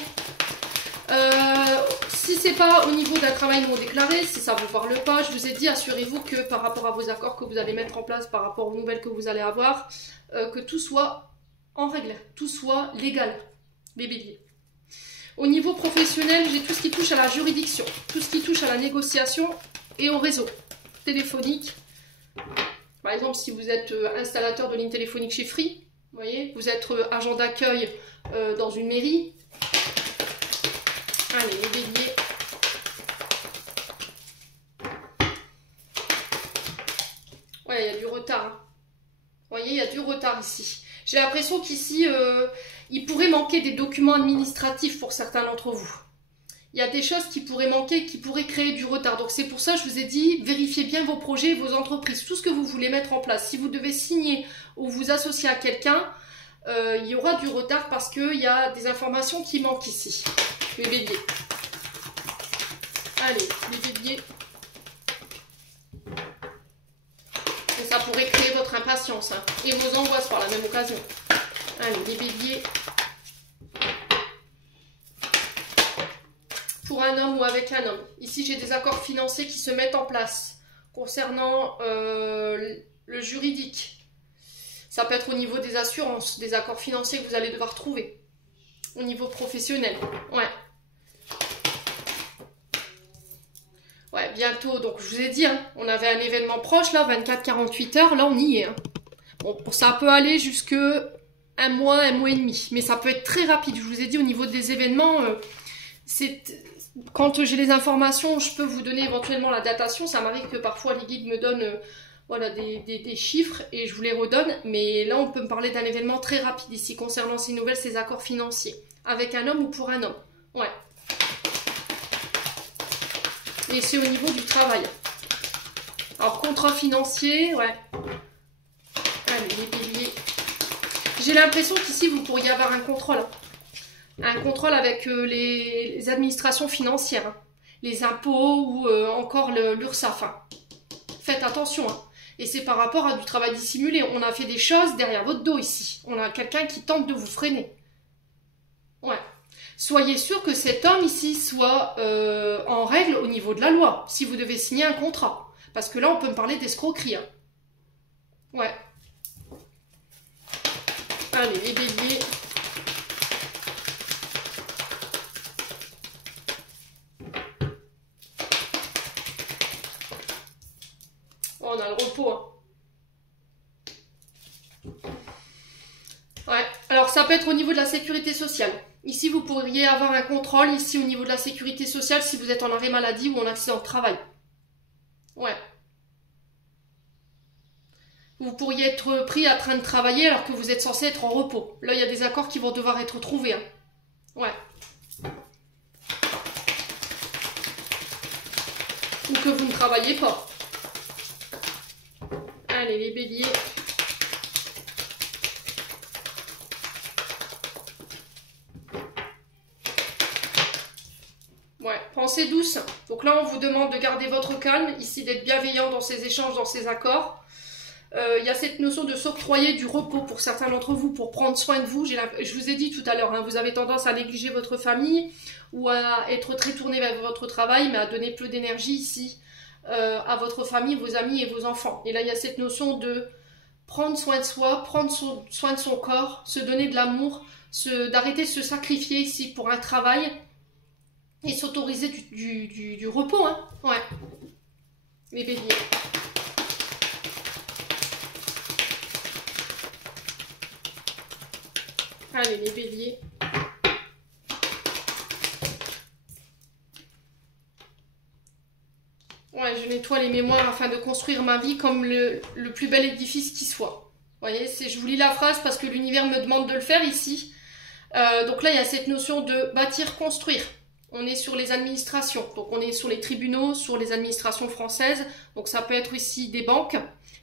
Si c'est pas au niveau d'un travail non déclaré, si ça vous parle pas, je vous ai dit, assurez-vous que par rapport à vos accords que vous allez mettre en place, par rapport aux nouvelles que vous allez avoir, que tout soit en règle, tout soit légal, les béliers. Au niveau professionnel, j'ai tout ce qui touche à la juridiction, tout ce qui touche à la négociation et au réseau téléphonique. Par exemple, si vous êtes installateur de ligne téléphonique chez Free, vous voyez, vous êtes agent d'accueil dans une mairie. Allez, les béliers. Ouais, il y a du retard. Hein. Vous voyez, il y a du retard ici. J'ai l'impression qu'ici, il pourrait manquer des documents administratifs pour certains d'entre vous. Il y a des choses qui pourraient manquer, qui pourraient créer du retard. Donc c'est pour ça que je vous ai dit, vérifiez bien vos projets, vos entreprises, tout ce que vous voulez mettre en place. Si vous devez signer ou vous associer à quelqu'un, il y aura du retard parce qu'il y a des informations qui manquent ici. Les béliers. Allez, les béliers. Et ça pourrait créer votre impatience hein, et vos angoisses par la même occasion. Allez, les béliers. Pour un homme ou avec un homme. Ici, j'ai des accords financiers qui se mettent en place concernant le juridique. Ça peut être au niveau des assurances, des accords financiers que vous allez devoir trouver. Au niveau professionnel. Ouais. Ouais, bientôt. Donc, je vous ai dit, hein, on avait un événement proche, là, 24-48 heures. Là, on y est. Hein. Bon, ça peut aller jusque un mois et demi. Mais ça peut être très rapide. Je vous ai dit, au niveau des événements, quand j'ai les informations, je peux vous donner éventuellement la datation. Ça m'arrive que parfois, les guides me donnent voilà, des chiffres et je vous les redonne. Mais là, on peut me parler d'un événement très rapide ici concernant ces nouvelles, ces accords financiers. Avec un homme ou pour un homme. Ouais. Et c'est au niveau du travail. Alors, contrat financier, ouais. Allez, les béliers. J'ai l'impression qu'ici, vous pourriez avoir un contrôle. Hein. Un contrôle avec les administrations financières. Hein. les impôts ou encore l'URSSAF. Hein. Faites attention. Hein. Et c'est par rapport à du travail dissimulé. On a fait des choses derrière votre dos ici. On a quelqu'un qui tente de vous freiner. Ouais. Soyez sûr que cet homme ici soit en règle au niveau de la loi, si vous devez signer un contrat. Parce que là, on peut me parler d'escroquerie. Hein. Ouais. Allez, les béliers. Oh, on a le repos. Hein. Ouais. Alors, ça peut être au niveau de la sécurité sociale. Ici, vous pourriez avoir un contrôle, ici, au niveau de la sécurité sociale, si vous êtes en arrêt maladie ou en accident de travail. Ouais. Vous pourriez être pris en train de travailler alors que vous êtes censé être en repos. Là, il y a des accords qui vont devoir être trouvés. Hein. Ouais. Ou que vous ne travaillez pas. Allez, les béliers. Ouais, pensez douce. Donc là, on vous demande de garder votre calme, ici d'être bienveillant dans ces échanges, dans ces accords. Il y a cette notion de s'octroyer du repos pour certains d'entre vous, pour prendre soin de vous. Je vous ai dit tout à l'heure, hein, vous avez tendance à négliger votre famille ou à être très tourné vers votre travail, mais à donner peu d'énergie ici à votre famille, vos amis et vos enfants. Et là, il y a cette notion de prendre soin de soi, prendre soin de son corps, se donner de l'amour, d'arrêter de se sacrifier ici pour un travail et s'autoriser du repos. Hein. Ouais, les béliers. Allez, les béliers. Ouais, je nettoie les mémoires afin de construire ma vie comme le plus bel édifice qui soit. Vous voyez, je vous lis la phrase parce que l'univers me demande de le faire ici. Donc là, il y a cette notion de bâtir, construire. On est sur les administrations. Donc on est sur les tribunaux, sur les administrations françaises. Donc ça peut être ici des banques,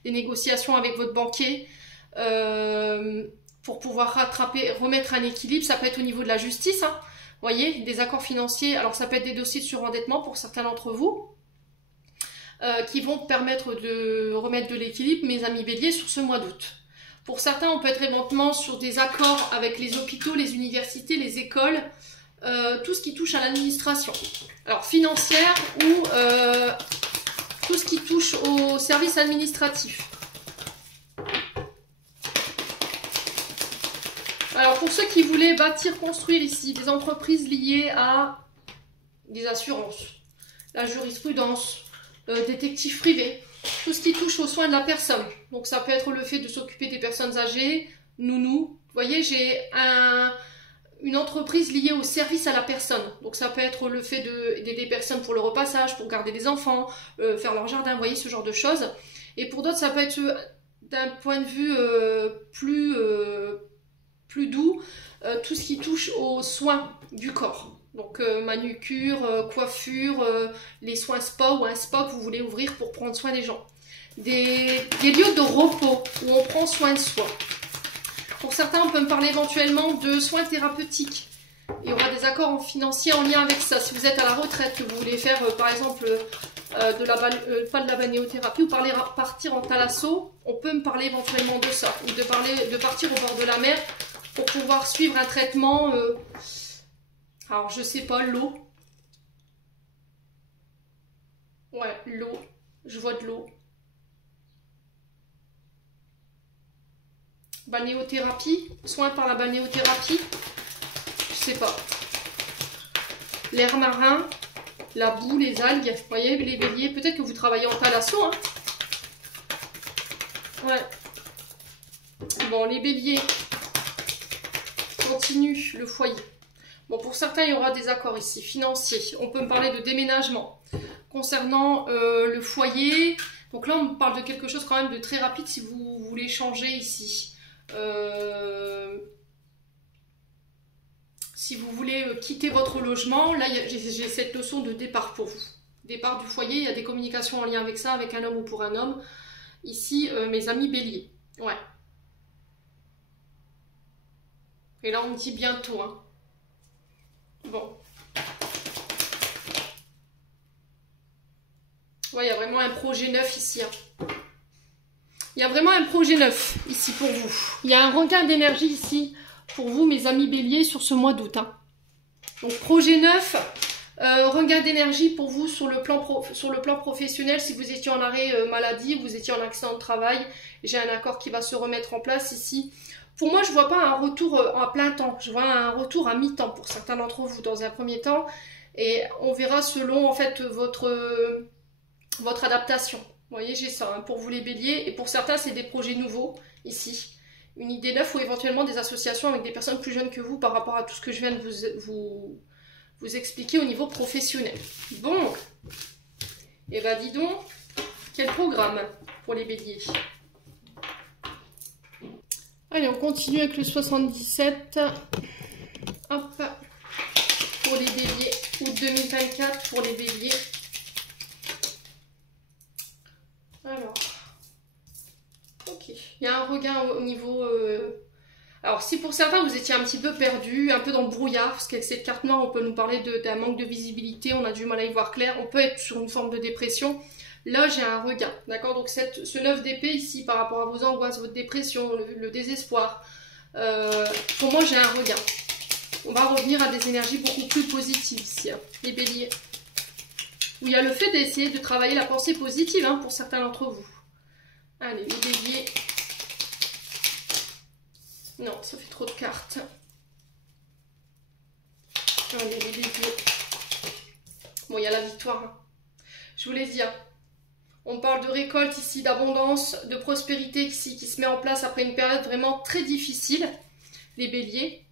des négociations avec votre banquier. Pour pouvoir remettre un équilibre, ça peut être au niveau de la justice, hein. Vous voyez, des accords financiers, alors ça peut être des dossiers de surendettement pour certains d'entre vous, qui vont permettre de remettre de l'équilibre, mes amis béliers, sur ce mois d'août. Pour certains, on peut être éventuellement sur des accords avec les hôpitaux, les universités, les écoles, tout ce qui touche à l'administration. Alors financière ou tout ce qui touche aux services administratifs. Alors pour ceux qui voulaient bâtir, construire ici, des entreprises liées à des assurances, la jurisprudence, détective privé, tout ce qui touche aux soins de la personne. Donc ça peut être le fait de s'occuper des personnes âgées, nounou. Vous voyez, j'ai une entreprise liée au service à la personne. Donc ça peut être le fait d'aider des personnes pour le repassage, pour garder des enfants, faire leur jardin, vous voyez, ce genre de choses. Et pour d'autres, ça peut être d'un point de vue plus doux, tout ce qui touche aux soins du corps. Donc manucure, coiffure, les soins spa ou un spa que vous voulez ouvrir pour prendre soin des gens. Des lieux de repos où on prend soin de soi. Pour certains, on peut me parler éventuellement de soins thérapeutiques. Il y aura des accords financiers en lien avec ça. Si vous êtes à la retraite, que vous voulez faire par exemple pas de la balnéothérapie ou partir en thalasso, on peut me parler éventuellement de ça. Ou de partir au bord de la mer pour pouvoir suivre un traitement, alors je sais pas, l'eau. Ouais, l'eau. Je vois de l'eau. Balnéothérapie, soins par la balnéothérapie, je sais pas. L'air marin, la boue, les algues, vous voyez, les béliers, peut-être que vous travaillez en thalasso, hein. Ouais. Bon, les béliers, continue le foyer. Bon, pour certains, il y aura des accords ici, financiers. On peut me parler de déménagement. Concernant le foyer, donc là, on me parle de quelque chose quand même de très rapide si vous voulez changer ici. Si vous voulez quitter votre logement, là j'ai cette notion de départ pour vous. Départ du foyer, il y a des communications en lien avec ça, avec un homme ou pour un homme. Ici, mes amis béliers. Ouais. Et là, on me dit bientôt. Hein. Bon. Ouais, il y a vraiment un projet neuf ici. Hein. Il y a vraiment un projet neuf ici pour vous. Il y a un regain d'énergie ici pour vous, mes amis béliers, sur ce mois d'août. Hein. Donc, projet neuf, regain d'énergie pour vous sur le plan professionnel. Si vous étiez en arrêt maladie, vous étiez en accident de travail, j'ai un accord qui va se remettre en place ici. Pour moi, je ne vois pas un retour à plein temps. Je vois un retour à mi-temps pour certains d'entre vous dans un premier temps. Et on verra selon en fait votre adaptation. Vous voyez, j'ai ça hein, pour vous les béliers. Et pour certains, c'est des projets nouveaux ici. Une idée neuve ou éventuellement des associations avec des personnes plus jeunes que vous par rapport à tout ce que je viens de vous expliquer au niveau professionnel. Bon, et ben dis donc, quel programme pour les béliers. Allez, on continue avec le 77. Hop, pour les béliers, août 2024 pour les béliers. Alors, ok, il y a un regain au niveau... Alors, si pour certains, vous étiez un petit peu perdu, un peu dans le brouillard, parce qu'avec cette carte noire, on peut nous parler d'un manque de visibilité, on a du mal à y voir clair, on peut être sur une forme de dépression. Là, j'ai un regain, d'accord? Donc, ce 9 d'épée ici, par rapport à vos angoisses, votre dépression, le désespoir, pour moi, j'ai un regain. On va revenir à des énergies beaucoup plus positives ici, hein, les béliers. Où il y a le fait d'essayer de travailler la pensée positive, hein, pour certains d'entre vous. Allez, les béliers. Non, ça fait trop de cartes. Allez, les béliers. Bon, il y a la victoire. Hein. Je vous l'ai dit, hein. On parle de récolte ici, d'abondance, de prospérité ici qui se met en place après une période vraiment très difficile. Les béliers.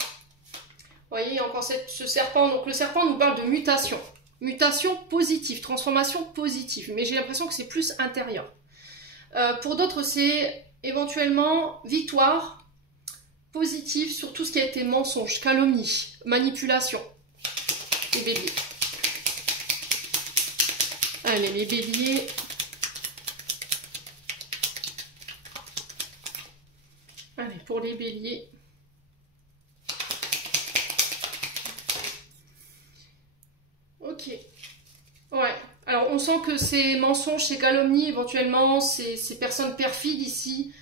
Vous voyez, il y a encore ce serpent. Donc le serpent nous parle de mutation. Mutation positive, transformation positive. Mais j'ai l'impression que c'est plus intérieur. Pour d'autres, c'est éventuellement victoire positive sur tout ce qui a été mensonge, calomnie, manipulation. Les béliers. Allez, les béliers. Allez, pour les béliers. Ok. Ouais. Alors, on sent que ces mensonges, ces calomnies, éventuellement, ces personnes perfides ici,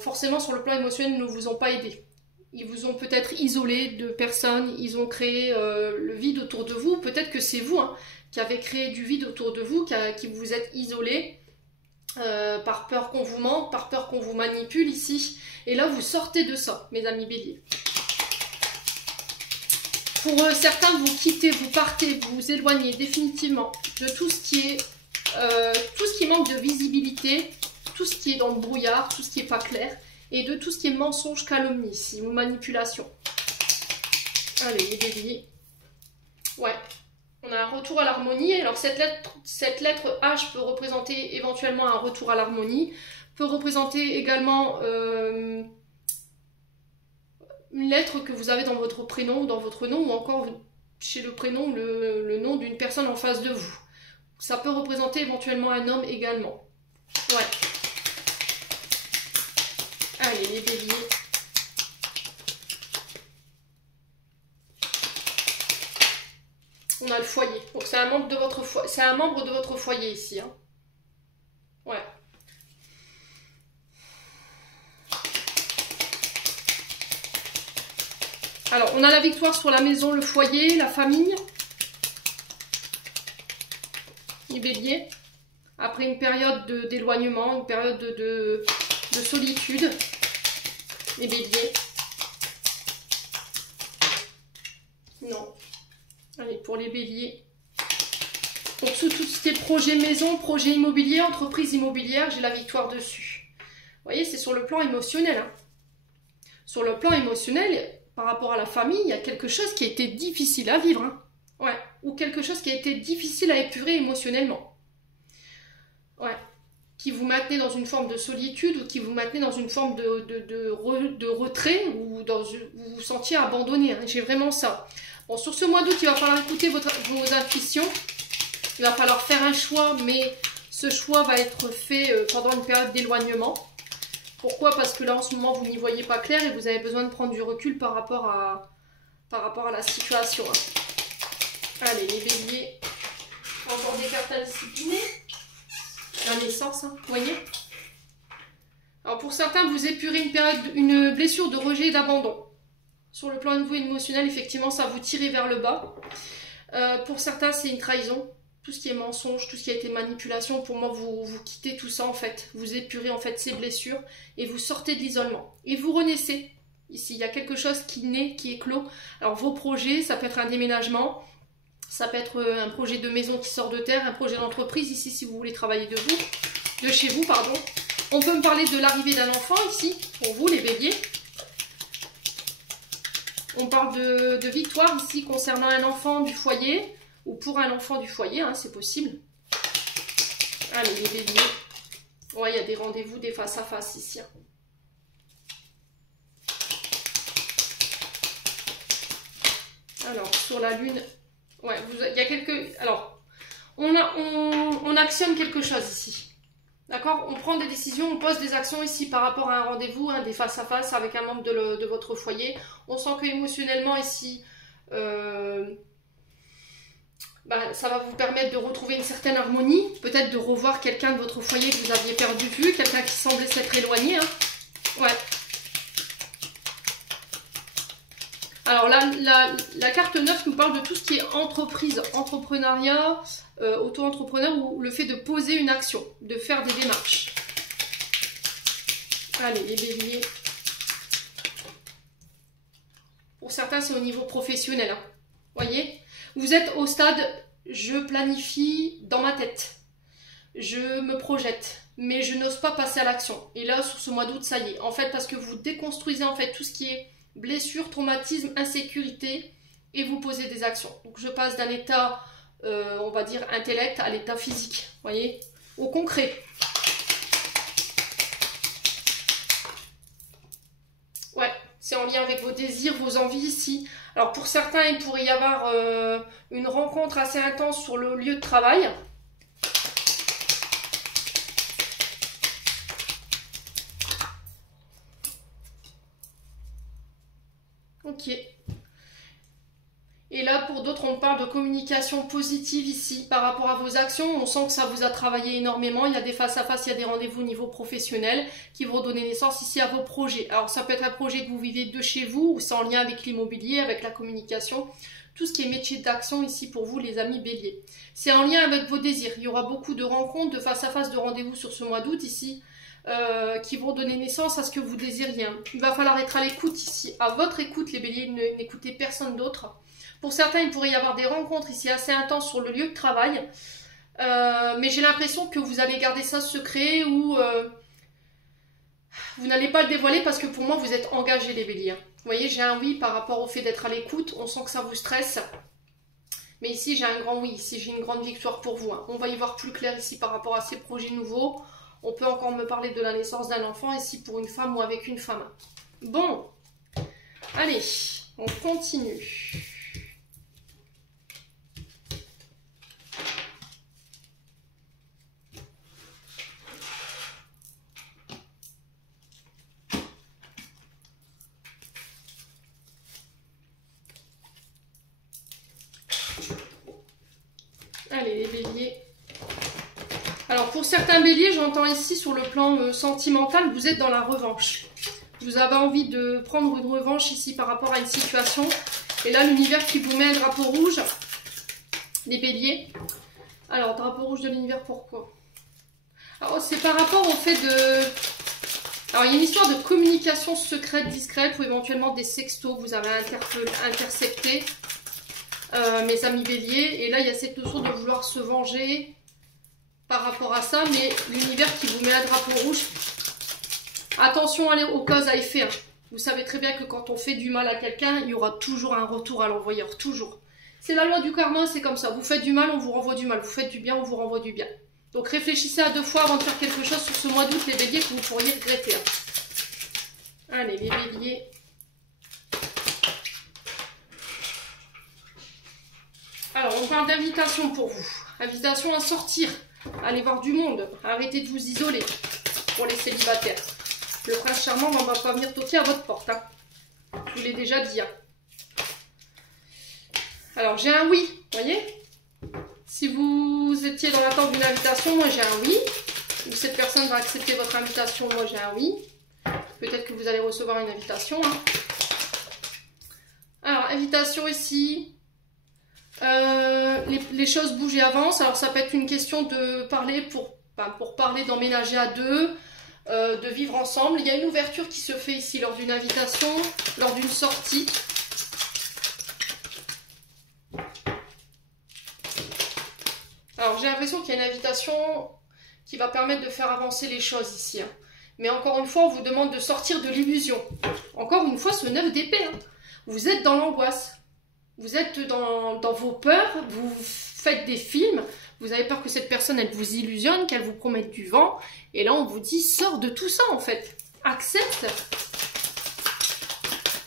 forcément, sur le plan émotionnel, ne vous ont pas aidé. Ils vous ont peut-être isolé de personnes, ils ont créé le vide autour de vous. Peut-être que c'est vous hein, qui avez créé du vide autour de vous, qui vous êtes isolé par peur qu'on vous mente, par peur qu'on vous manipule ici. Et là, vous sortez de ça, mes amis béliers. Pour certains, vous quittez, vous partez, vous vous éloignez définitivement de tout ce qui manque de visibilité, tout ce qui est dans le brouillard, tout ce qui n'est pas clair, et de tout ce qui est mensonge, calomnie ici, ou manipulation. Allez, les béliers. Ouais, on a un retour à l'harmonie. Alors cette lettre H peut représenter éventuellement un retour à l'harmonie, peut représenter également... une lettre que vous avez dans votre prénom ou dans votre nom, ou encore chez le prénom le nom d'une personne en face de vous. Ça peut représenter éventuellement un homme également. Ouais. Allez, les béliers. On a le foyer. Donc c'est un membre de votre foyer. C'est un membre de votre foyer ici. Hein. Ouais. Alors, on a la victoire sur la maison, le foyer, la famille. Les béliers. Après une période d'éloignement, une période de solitude. Les béliers. Non. Allez, pour les béliers. Donc, sous tout ce qui est projet maison, projet immobilier, entreprise immobilière, j'ai la victoire dessus. Vous voyez, c'est sur le plan émotionnel. Hein. Sur le plan émotionnel... Par rapport à la famille, il y a quelque chose qui a été difficile à vivre. Hein. Ouais. Ou quelque chose qui a été difficile à épurer émotionnellement. Ouais. Qui vous maintenait dans une forme de solitude ou qui vous maintenait dans une forme de retrait ou vous vous sentiez abandonné. Hein. J'ai vraiment ça. Bon, sur ce mois d'août, il va falloir écouter vos intuitions. Il va falloir faire un choix, mais ce choix va être fait pendant une période d'éloignement. Pourquoi? Parce que là, en ce moment, vous n'y voyez pas clair et vous avez besoin de prendre du recul par rapport à la situation. Allez, les béliers. Encore des cartes indisciplinées. La naissance, hein, vous voyez. Alors pour certains, vous épurez une blessure de rejet et d'abandon. Sur le plan de vous émotionnel, effectivement, ça vous tire vers le bas. Pour certains, c'est une trahison. Tout ce qui est mensonge, tout ce qui a été manipulation, pour moi, vous quittez tout ça en fait. Vous épurez en fait ces blessures et vous sortez de l'isolement. Et vous renaissez. Ici, il y a quelque chose qui naît, qui éclot. Alors vos projets, ça peut être un déménagement, ça peut être un projet de maison qui sort de terre, un projet d'entreprise, ici si vous voulez travailler de chez vous, pardon. On peut me parler de l'arrivée d'un enfant ici, pour vous les béliers. On parle de victoire ici concernant un enfant du foyer, ou pour un enfant du foyer, hein, c'est possible. Allez les béliers. Ouais, il y a des rendez-vous, des face à face ici. Hein. Alors, sur la lune, ouais, il y a quelques... Alors, on actionne quelque chose ici. D'accord? On prend des décisions, on pose des actions ici par rapport à un rendez-vous, hein, des face-à-face avec un membre de votre foyer. On sent que émotionnellement ici, ça va vous permettre de retrouver une certaine harmonie. Peut-être de revoir quelqu'un de votre foyer que vous aviez perdu de vue, quelqu'un qui semblait s'être éloigné. Hein. Ouais. Alors la carte 9 nous parle de tout ce qui est entreprise, entrepreneuriat, auto-entrepreneur ou le fait de poser une action, de faire des démarches. Allez, les béliers. Pour certains, c'est au niveau professionnel. Hein. Voyez, vous êtes au stade, je planifie dans ma tête, je me projette, mais je n'ose pas passer à l'action. Et là, sur ce mois d'août, ça y est. En fait, parce que vous déconstruisez en fait tout ce qui est blessure, traumatisme, insécurité, et vous posez des actions. Donc je passe d'un état, on va dire, intellect à l'état physique, vous voyez, au concret. Ouais, c'est en lien avec vos désirs, vos envies ici. Alors pour certains, il pourrait y avoir une rencontre assez intense sur le lieu de travail. Ok. Et là, pour d'autres, on parle de communication positive ici par rapport à vos actions. On sent que ça vous a travaillé énormément. Il y a des face-à-face, il y a des rendez-vous au niveau professionnel qui vont donner naissance ici à vos projets. Alors, ça peut être un projet que vous vivez de chez vous ou c'est en lien avec l'immobilier, avec la communication. Tout ce qui est métier d'action ici pour vous, les amis béliers. C'est en lien avec vos désirs. Il y aura beaucoup de rencontres, de face-à-face, de rendez-vous sur ce mois d'août ici. Qui vont donner naissance à ce que vous désiriez. Il va falloir être à l'écoute ici, à votre écoute les béliers, n'écoutez personne d'autre. Pour certains, il pourrait y avoir des rencontres ici assez intenses sur le lieu de travail, mais j'ai l'impression que vous allez garder ça secret ou vous n'allez pas le dévoiler parce que pour moi, vous êtes engagés les béliers. Vous voyez, j'ai un oui par rapport au fait d'être à l'écoute, on sent que ça vous stresse. Mais ici, j'ai un grand oui, ici, j'ai une grande victoire pour vous. Hein. On va y voir plus clair ici par rapport à ces projets nouveaux. On peut encore me parler de la naissance d'un enfant ici pour une femme ou avec une femme. Bon, allez, on continue. Allez, les béliers. Alors pour certains béliers, j'entends ici sur le plan sentimental, vous êtes dans la revanche. Vous avez envie de prendre une revanche ici par rapport à une situation. Et là, l'univers qui vous met un drapeau rouge, les béliers. Alors, drapeau rouge de l'univers, pourquoi? Alors, c'est par rapport au fait de... Alors, il y a une histoire de communication secrète, discrète, ou éventuellement des sextos que vous avez interceptés, mes amis béliers. Et là, il y a cette notion de vouloir se venger par rapport à ça, mais l'univers qui vous met un drapeau rouge, attention aux causes à effet. Hein. Vous savez très bien que quand on fait du mal à quelqu'un, il y aura toujours un retour à l'envoyeur, toujours. C'est la loi du karma, c'est comme ça. Vous faites du mal, on vous renvoie du mal. Vous faites du bien, on vous renvoie du bien. Donc réfléchissez à 2 fois avant de faire quelque chose sur ce mois d'août, les béliers, que vous pourriez regretter. Hein. Allez, les béliers. Alors, on parle d'invitation pour vous. Invitation à sortir. Allez voir du monde, arrêtez de vous isoler pour les célibataires. Le prince charmant ne va pas venir toquer à votre porte. Hein. Je vous l'ai déjà dit. Hein. Alors j'ai un oui, vous voyez? Si vous étiez dans l'attente d'une invitation, moi j'ai un oui. Ou cette personne va accepter votre invitation, moi j'ai un oui. Peut-être que vous allez recevoir une invitation. Hein. Alors, invitation ici. Les choses bougent et avancent. Alors, ça peut être une question de parler pour parler, d'emménager à deux, de vivre ensemble. Il y a une ouverture qui se fait ici lors d'une invitation, lors d'une sortie. Alors, j'ai l'impression qu'il y a une invitation qui va permettre de faire avancer les choses ici. Hein. Mais encore une fois, on vous demande de sortir de l'illusion. Encore une fois, ce 9 d'épée. Hein. Vous êtes dans l'angoisse. Vous êtes dans vos peurs. Vous faites des films. Vous avez peur que cette personne, elle vous illusionne, qu'elle vous promette du vent. Et là, on vous dit, sors de tout ça, en fait. Accepte.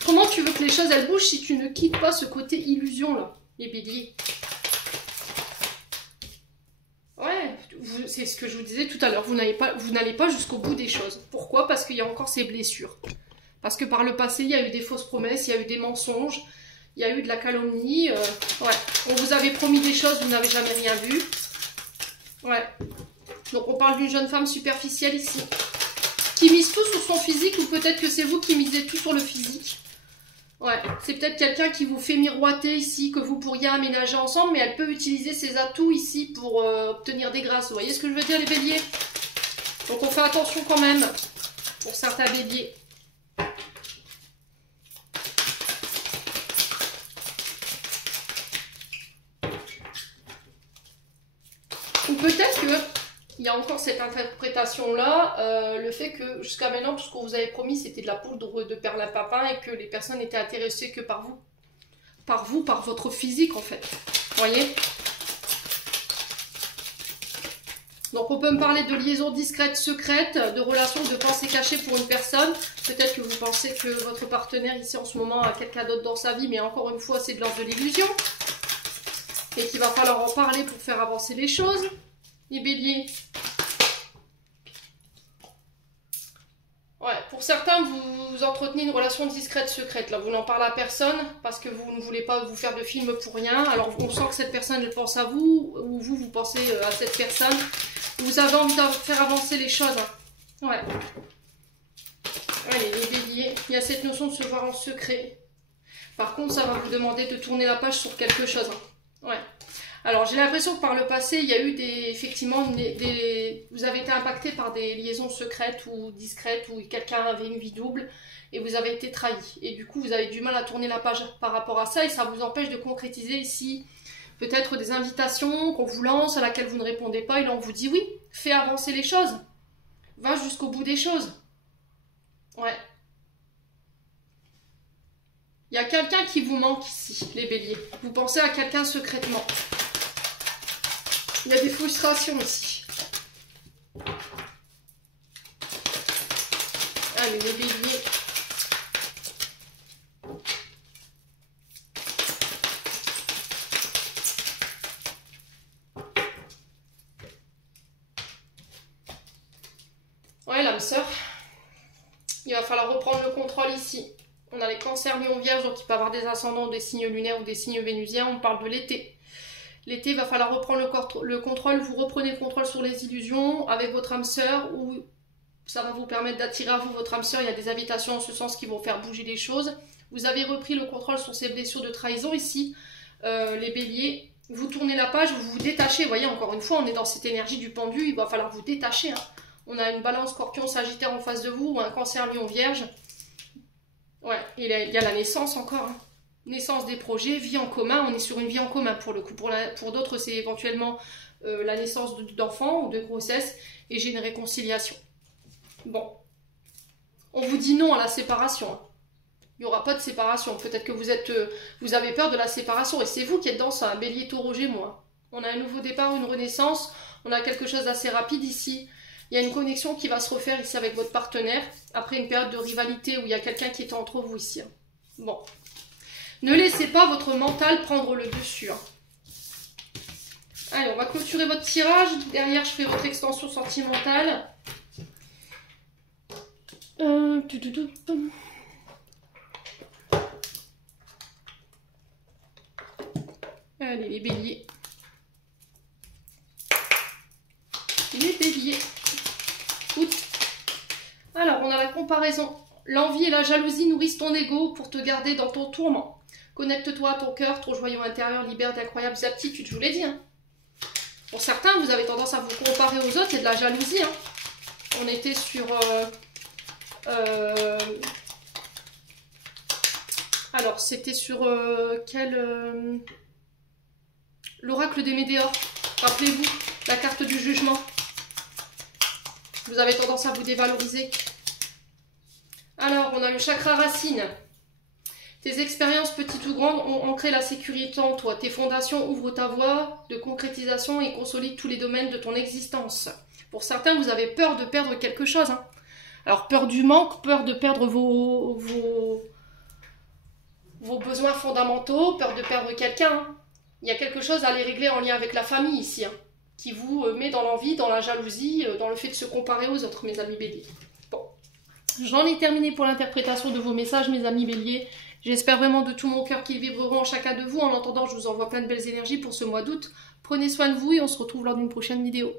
Comment tu veux que les choses, elles bougent si tu ne quittes pas ce côté illusion, là, les béliers? Ouais, c'est ce que je vous disais tout à l'heure, vous n'allez pas jusqu'au bout des choses. Pourquoi? Parce qu'il y a encore ces blessures. Parce que par le passé, il y a eu des fausses promesses, il y a eu des mensonges, il y a eu de la calomnie. Ouais, on vous avait promis des choses, vous n'avez jamais rien vu. Ouais. Donc on parle d'une jeune femme superficielle ici. Qui mise tout sur son physique, ou peut-être que c'est vous qui misez tout sur le physique. Ouais, c'est peut-être quelqu'un qui vous fait miroiter ici, que vous pourriez aménager ensemble, mais elle peut utiliser ses atouts ici pour obtenir des grâces. Vous voyez ce que je veux dire, les béliers? Donc on fait attention quand même, pour certains béliers. Ou peut-être que il y a encore cette interprétation-là, le fait que jusqu'à maintenant, tout ce qu'on vous avait promis, c'était de la poudre de perlimpinpin et que les personnes n'étaient intéressées que par vous. Par votre physique, en fait. Vous voyez? Donc, on peut me parler de liaison discrète, secrète, de relations, de pensées cachées pour une personne. Peut-être que vous pensez que votre partenaire, ici, en ce moment, a quelqu'un d'autre dans sa vie, mais encore une fois, c'est de l'ordre de l'illusion. Et qu'il va falloir en parler pour faire avancer les choses. Les béliers. Ouais, pour certains, vous entretenez une relation discrète, secrète. Là, vous n'en parlez à personne parce que vous ne voulez pas vous faire de film pour rien. Alors, on sent que cette personne, elle pense à vous, ou vous pensez à cette personne. Vous avez envie de faire avancer les choses. Hein. Ouais. Allez, les béliers. Il y a cette notion de se voir en secret. Par contre, ça va vous demander de tourner la page sur quelque chose. Hein. Ouais. Alors, j'ai l'impression que par le passé, il y a eu vous avez été impacté par des liaisons secrètes ou discrètes où quelqu'un avait une vie double et vous avez été trahi. Et du coup, vous avez du mal à tourner la page par rapport à ça et ça vous empêche de concrétiser ici peut-être des invitations qu'on vous lance à laquelle vous ne répondez pas et là on vous dit oui, fais avancer les choses. Va jusqu'au bout des choses. Ouais. Il y a quelqu'un qui vous manque ici, les béliers. Vous pensez à quelqu'un secrètement. Il y a des frustrations ici. Allez, les béliers. Ouais, l'âme sœur. Il va falloir reprendre le contrôle ici. On a les cancers, lions, vierges, donc il peut y avoir des ascendants, des signes lunaires ou des signes vénusiens. On parle de l'été. L'été, il va falloir reprendre le contrôle. Vous reprenez le contrôle sur les illusions avec votre âme sœur ou ça va vous permettre d'attirer à vous votre âme sœur. Il y a des invitations en ce sens qui vont faire bouger les choses. Vous avez repris le contrôle sur ces blessures de trahison ici, les béliers. Vous tournez la page, vous vous détachez. Vous voyez, encore une fois, on est dans cette énergie du pendu. Il va falloir vous détacher. Hein. On a une balance scorpion, sagittaire en face de vous ou un cancer, lion, vierge. Ouais, il y a la naissance encore. Hein. Naissance des projets, vie en commun, on est sur une vie en commun pour le coup. Pour d'autres, c'est éventuellement la naissance d'enfants ou de grossesse et j'ai une réconciliation. Bon, on vous dit non à la séparation. Hein. Il n'y aura pas de séparation. Peut-être que vous avez peur de la séparation et c'est vous qui êtes dans ça, un bélier taureau gémeaux. Hein. On a un nouveau départ, une renaissance, on a quelque chose d'assez rapide ici. Il y a une connexion qui va se refaire ici avec votre partenaire après une période de rivalité où il y a quelqu'un qui est entre vous ici. Hein. Bon. Ne laissez pas votre mental prendre le dessus. Hein. Allez, on va clôturer votre tirage. Derrière, je ferai votre extension sentimentale. Allez, les béliers. béliers. Août. Alors, on a la comparaison. L'envie et la jalousie nourrissent ton ego pour te garder dans ton tourment. Connecte-toi à ton cœur, ton joyau intérieur libère d'incroyables aptitudes, je vous l'ai dit. Hein. Pour certains, vous avez tendance à vous comparer aux autres, c'est de la jalousie. Hein. On était sur... alors, c'était sur quel... l'oracle des Médéors. Rappelez-vous, la carte du jugement. Vous avez tendance à vous dévaloriser. Alors, on a le chakra racine. Tes expériences petites ou grandes ont ancré la sécurité en toi. Tes fondations ouvrent ta voie de concrétisation et consolident tous les domaines de ton existence. Pour certains, vous avez peur de perdre quelque chose. Hein. Alors, peur du manque, peur de perdre vos besoins fondamentaux, peur de perdre quelqu'un. Hein. Il y a quelque chose à les régler en lien avec la famille ici, hein, qui vous met dans l'envie, dans la jalousie, dans le fait de se comparer aux autres, mes amis béliers. Bon, j'en ai terminé pour l'interprétation de vos messages, mes amis béliers. J'espère vraiment de tout mon cœur qu'ils vibreront en chacun de vous. En attendant, je vous envoie plein de belles énergies pour ce mois d'août. Prenez soin de vous et on se retrouve lors d'une prochaine vidéo.